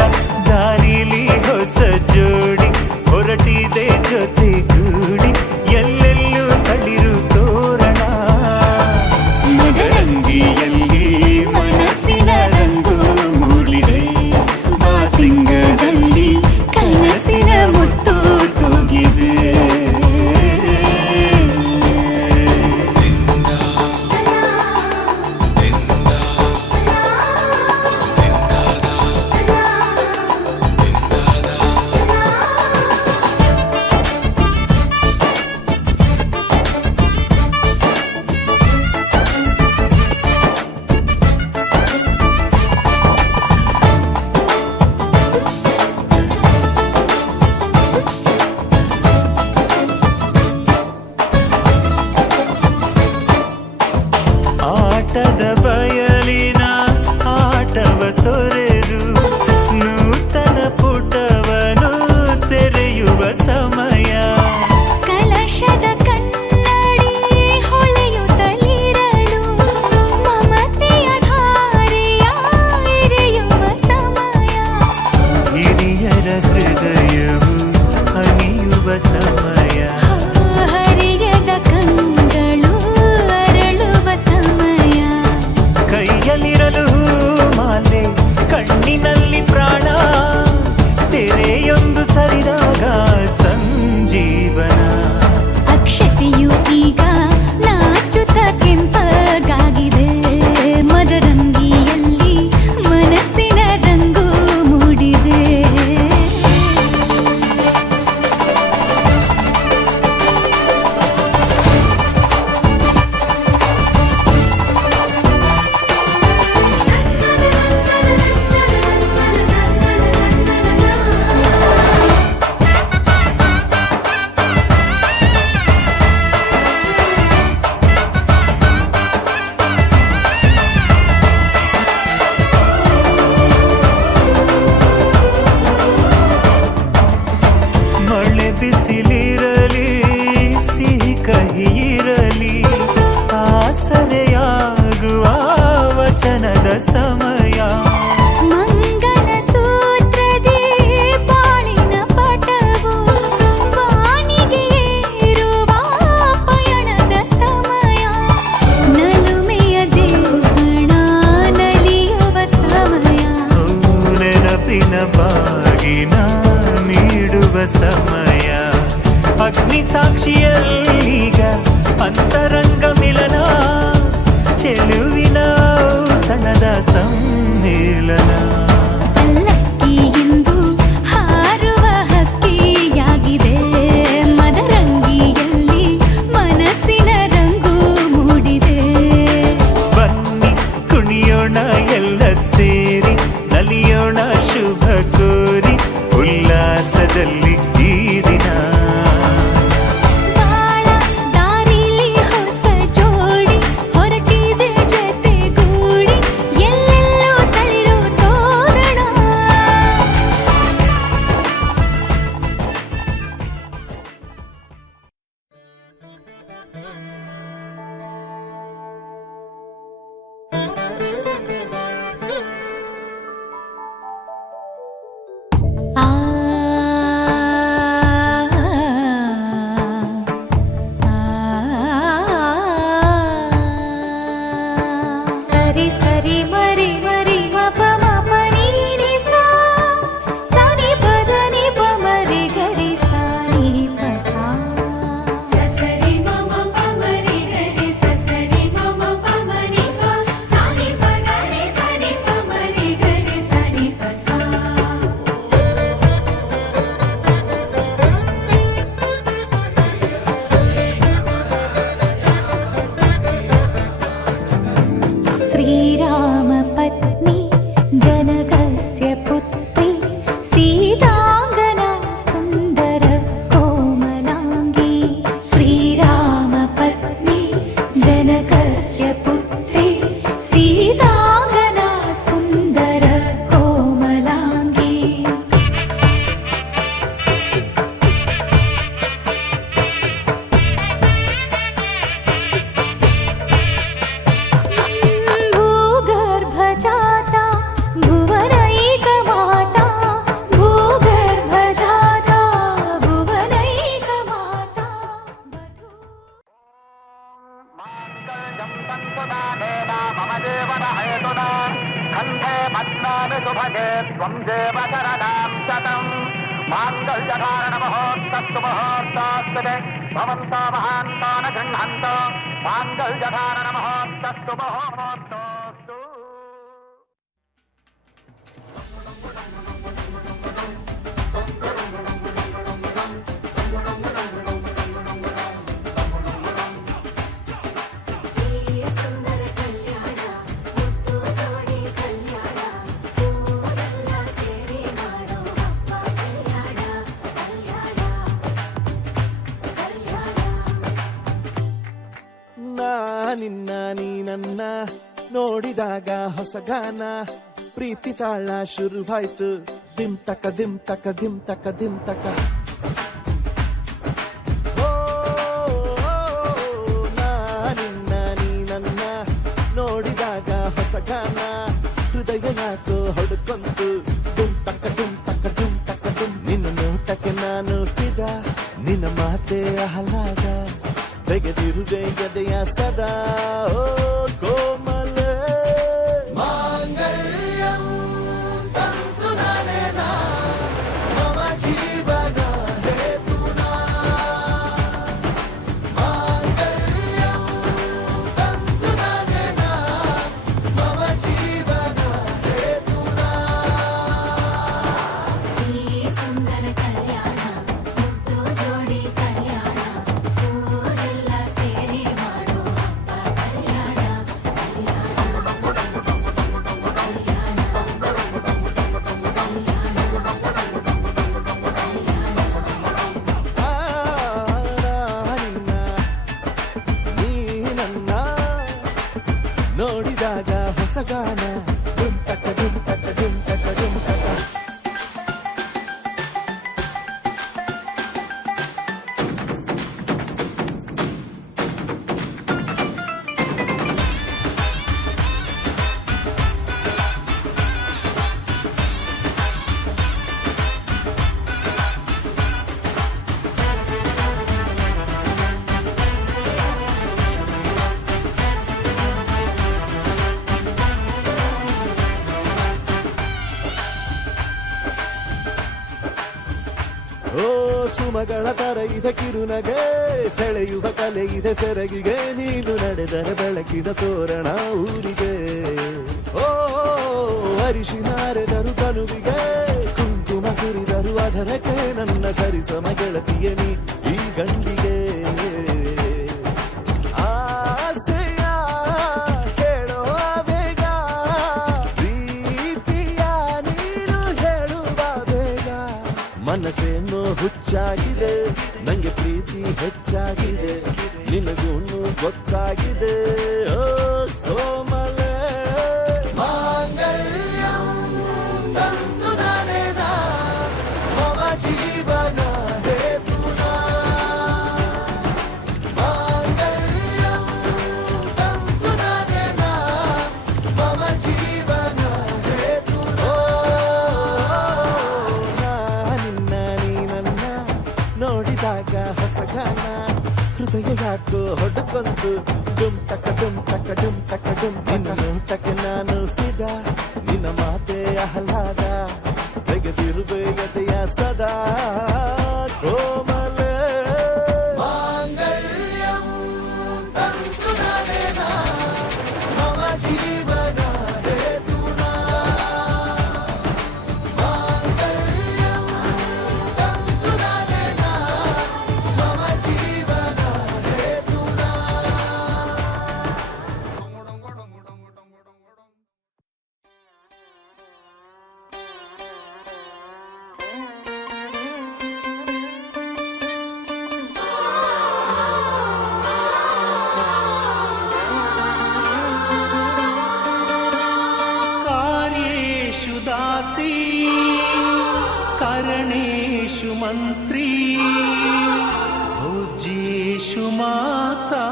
ದಾರಿಲಿ ಹೊಸ ಜೋಡಿ ಹೊರಟಿದೆ ಜೊತೆಗೂಡಿ ಎಲ್ಲೆಲ್ಲೂ ತಳಿರು ತೋರಣ ಮದರಂಗಿಯಲ್ಲಿ ಮನಸ್ಸಿನ ರಂಗು ಮೂಡಿದೆ ಬಾಸಿಂಗದಲ್ಲಿ ಕನಸಿನ ಮುತ್ತು ತೂಗಿದೆ ಸಮಯ. ಮಂಗಲ ಸೂತ್ರದೇ ಬಾಳಿನ ಪಟವು ವಾಣಿಗೆ ಏರುವ ಪಯಣದ ಸಮಯ. ನಲುಮೆಯ ದೇವಣ ನಲಿಯುವ ಸಮಯ. ನೆನಪಿನ ಬಾಗಿನ ನೀಡುವ ಸಮಯ. ಅಗ್ನಿ ಸಾಕ್ಷಿಯಲ್ಲೀಗ ಅಂತರಂಗ ಮಿಲನ. ಚೆಲುವಿನ ಔತಣದ ಸಮ್ಮಿಲನ. ಅಲ್ಲಕ್ಕಿ ಇಂದು ಹಾರುವ ಹಕ್ಕಿಯಾಗಿದೆ. ಮದರಂಗಿಯಲ್ಲಿ ಮನಸ್ಸಿನ ರಂಗು ಮೂಡಿದೆ. ಬನ್ನಿ ಕುಣಿಯೋಣ ಎಲ್ಲ ಸೇರಿ, ನಲಿಯೋಣ ಶುಭ ಕೋರಿ ಉಲ್ಲಾಸದಲ್ಲಿ ಈ ದಿನ. ಬಾಳ ದಾರಿಲಿ ಹೊಸ ಜೋಡಿ ಹೊರಟಿದೆ ಜೊತೆಗೂಡಿ. ಎಲ್ಲೆಲ್ಲೂ ತಳಿರು ತೋರಣ. ಆ ಸರಿ ಸರಿ ಮರಿ ಮರಿ ಮಪ ಮಪ ನೀ ಸಾ ಸರಿ ಪದ ನಿ ಪ ಮರಿ ಗರಿ ಸಾ ನಿ ಪ ಸಾ. ಸರಿ ಮಮ ಪ ಮರಿ ಗರಿ ಸರಿ ಮಮ ಪ ಮರಿ ಪ ಸರಿ ಪ ಗರಿ ಸರಿ ಪ ಮರಿ ಗರಿ ಸರಿ ಪ ಸಾ. ಶ್ರೀರಾಮ ಪತ್ನಿ ಜನಕಸ್ಯ ಪುತ್ರಿ ಸೀತಾಂಗನ ಸುಂದರ ಕೋಮಲಾಂಗಿ. ಶ್ರೀರಾಮ ಪತ್ನಿ ಜನಕಸ್ಯ ಪುತ್ರಿ ಸೀತಾಂಗನ ಸುಂದರ ಕೋಮಲಾಂಗಿ. ಭೂಗರ್ಭಜಾತಾ ಭುವನೈಕ ಮಾತಾ. ಭೂಗರ್ಭಜಾತಾ ಭುವನೈಕ ಮಾತಾ. ನಿನ್ನ ನೀ ನನ್ನ ನೋಡಿದಾಗ ಹೊಸಗಾನ. ಪ್ರೀತಿ ತಾಳ ಶುರುವಾಯ್ತು. ದಿಮ್ ತಕ ದಿಮ್ ತಕ ದಿಮ್ ತಕ ದಿಮ್ ತಕ. ಓ, ನಿನ್ನ ನೀ ನನ್ನ ನೋಡಿದಾಗ ಹೊಸಗಾನ. ಹೃದಯ ಯಾಕೋ ಹೊಡ್ಕೊಂತು. ದುಮ್ ತಕ ದುಮ್ ತಕ ದುಮ್ ತಕ ದುಮ್. ನಿನ್ನ ನೋಟಕ್ಕೆ ನಾನು ಫಿದ. ನಿನ್ನ ಮಾತೆ ಆಹ್ಲಾದ. ತೆಗೆದಿರುವೆ ಎದೆಯ ಸದಾ. ಓ ಕೋಮಲ ಮಾಂಗಲ್ಯಂ ತಂತು ನಾನೇನ ಮಮ ಜೀವನ ಹೇತುನಾ. ಮಾಂಗಲ್ಯಂ ತಂತು ನಾನೇನ ಮಮ ಜೀವನ ಹೇತುನಾ. ಈ ಸುಂದರ ಕಲ್ಯಾಣ ಮುದ್ದು ಜೋಡಿ ಕಲ್ಯಾಣ. ಊರೆಲ್ಲ ಸೇರಿ ಮಾಡೋ ಹಬ್ಬ ಕಲ್ಯಾಣ ನಿನ್ನ ನೀ ನನ್ನ ನೋಡಿದಾಗ ಹೊಸಗಾನ. ಡುಮ್ ತಕ ಡುಮ್ ತಕ ಡುಮ್ ತಕ ಡುಮ್ ತಕ. ಸುಮಗಳ ತರ ಇದೆ ಕಿರುನಗೆ, ಸೆಳೆಯುವ ಕಲೆ ಇದೆ ಸೆರಗಿಗೆ, ನೀನು ನಡೆದರೆ ಬೆಳಕಿನ ತೋರಣ ಊರಿಗೆ. ಓ ಅರಿಶಿನಾರೆದರು ಕನುವಿಗೆ, ಕುಂಕುಮ ಸುರಿದರು ಅದರಕ್ಕೆ, ನನ್ನ ಸರಿಸಮ ಗೆಳತಿಯ ನೀ ಈ ಗಂಡಿಗೆ. ಆಸೆಯ ಹೇಳೋ ಬೇಗ, ಪ್ರೀತಿಯ ನೀನು ಹೇಳುವ ಬೇಗ. ಮನಸ್ಸೇನೋ ಹುಚ್ಚಾಗಿದೆ, ನಂಗೆ ಪ್ರೀತಿ ಹೆಚ್ಚಾಗಿದೆ, ನಿನಗೂನು ಗೊತ್ತಾಗಿದೆ. ಓ ಕೋಮಲೆ ಮಾಂಗಲ್ಯಂ ತಂತು ನಾನೇನ ಮಮ ಜೀವನ ಹೇತುನಾ. ಮಾಂಗಲ್ಯಂ ತಂತು ನಾನೇನ ಮಮ ಜೀವನ ಹೇತುನಾ. ನಿನ್ನ ನೀ ನನ್ನ ನೋಡಿದಾಗ ಹೊಸಗಾನ, ಹೃದಯ ಯಾಕೋ ಹೊಡ್ಕೊಂತು ಡುಮ್ ಟಕ ಡುಮ್ ಟಕ ಡುಮ್ ಟಕ ಡುಮ್. ನಿನ್ನ ನೋಟಕ್ಕೆ ನಾನು ಫಿದ, ನಿನ್ನ ಮಾತೆ ಆಹ್ಲಾದ, ತೆಗೆದಿರುವೆಯದೆಯ ಸದಾ ಕೋಮಲೆ. ಮಾಂಗಲ್ಯಂ ತಂತು ನಾನೇನ ಮಮ ಜೀವನ ಹೇತುನಾ. ಮಾಂಗಲ್ಯಂ ತಂತು ನಾನೇನ ಮಮ ಜೀವನ ಹೇತುನಾ. कार्येषु दासी करणेषु मन्त्री, भोज्येषु माता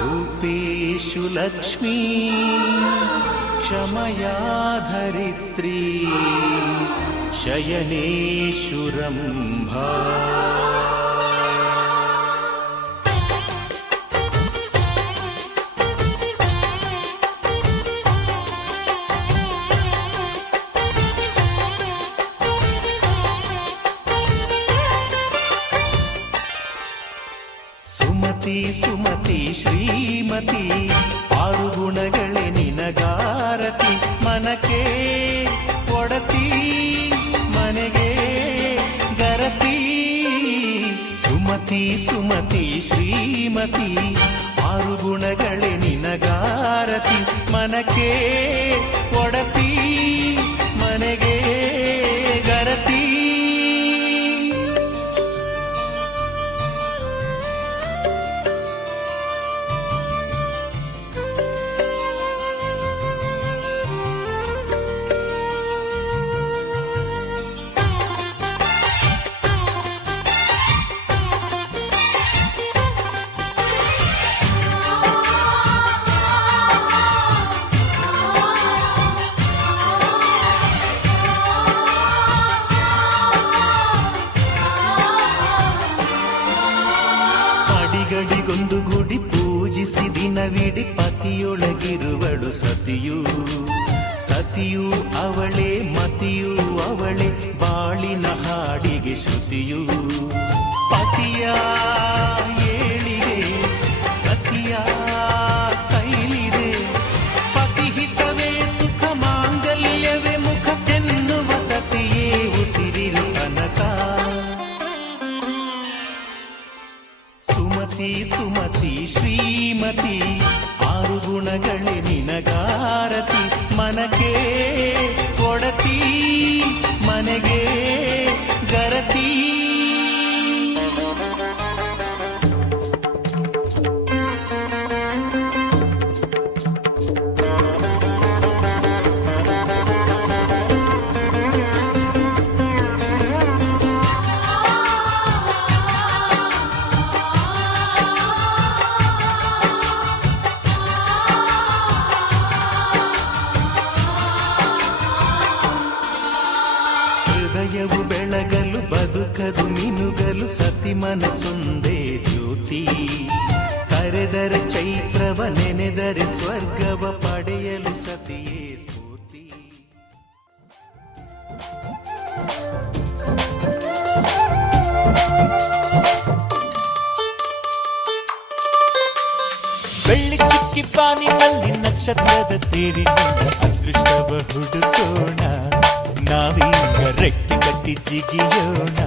रूपेषु लक्ष्मी, क्षमया धरित्री शयनेषु रम्भा. ಸುಮತಿ ಸುಮತಿ ಶ್ರೀಮತಿ, ಆರು ಗುಣಗಳೇ ನಿನಗಾರತಿ, ಮನಕ್ಕೆ ಒಡತಿ ಮನೆಗೆ ಗರತಿ. ಸುಮತಿ ಸುಮತಿ ಶ್ರೀಮತಿ, ಆರು ಗುಣಗಳೇ ನಿನಗಾರತಿ, ಮನಕ್ಕೆ ಒಡತಿ ಮನೆಗೆ ಗರತಿ. ಅಡಿಗಡಿಗೊಂದು ಗುಡಿ ಪೂಜಿಸಿ ದಿನವಿಡಿ ಪತಿಯೊಳಗಿರುವಳು ಸತಿಯು. ಸತಿಯು ಅವಳೇ ಮತಿಯು ಅವಳೇ, ಬಾಳಿನ ಹಾಡಿಗೆ ಶ್ರುತಿಯು. ಪತಿಯ ಏಳಿದೆ ಸತಿಯ ಕೈಲಿದೆ, ಪತಿಹಿತವೇ ಸುಖ ಮಾಂಗಲ್ಯವೇ ಮುಖಕ್ಕೆನ್ನುವ ಸತಿಯೇ ಉಸಿರಿರು ತನಕ. ಸುಮತಿ ಸುಮತಿ ಶ್ರೀಮತಿ, ಆರು ಗುಣಗಳೇ ನಿನಗಾರತಿ, ಮನಕ್ಕೆ ಕೊಡತಿ ಮನೆಗೆ ಗರತಿ. ಹೃದಯವು ಬೆಳಗಲು ಬದುಕದು ಮಿನುಗಲು, ಸತಿ ಮನಸ್ಸೊಂದೇ ಜ್ಯೋತಿ. ಕರೆದರೆ ಚೈತ್ರವ ನೆನೆದರೆ ಸ್ವರ್ಗವ ಪಡೆಯಲು ಸತಿಯೇ ಸ್ಫೂರ್ತಿ. ಬೆಳ್ಳಿ ಚುಕ್ಕಿ ಬಾನಿನಲ್ಲಿ ನಕ್ಷತ್ರದ ತೇರಿನಿಂದ ಅದೃಷ್ಟವ ಹುಡುಕೋಣ ನಾವೀಗ ರೆಕ್ಕೆ ಕಟ್ಟಿ ಜಿಗಿಯೋಣ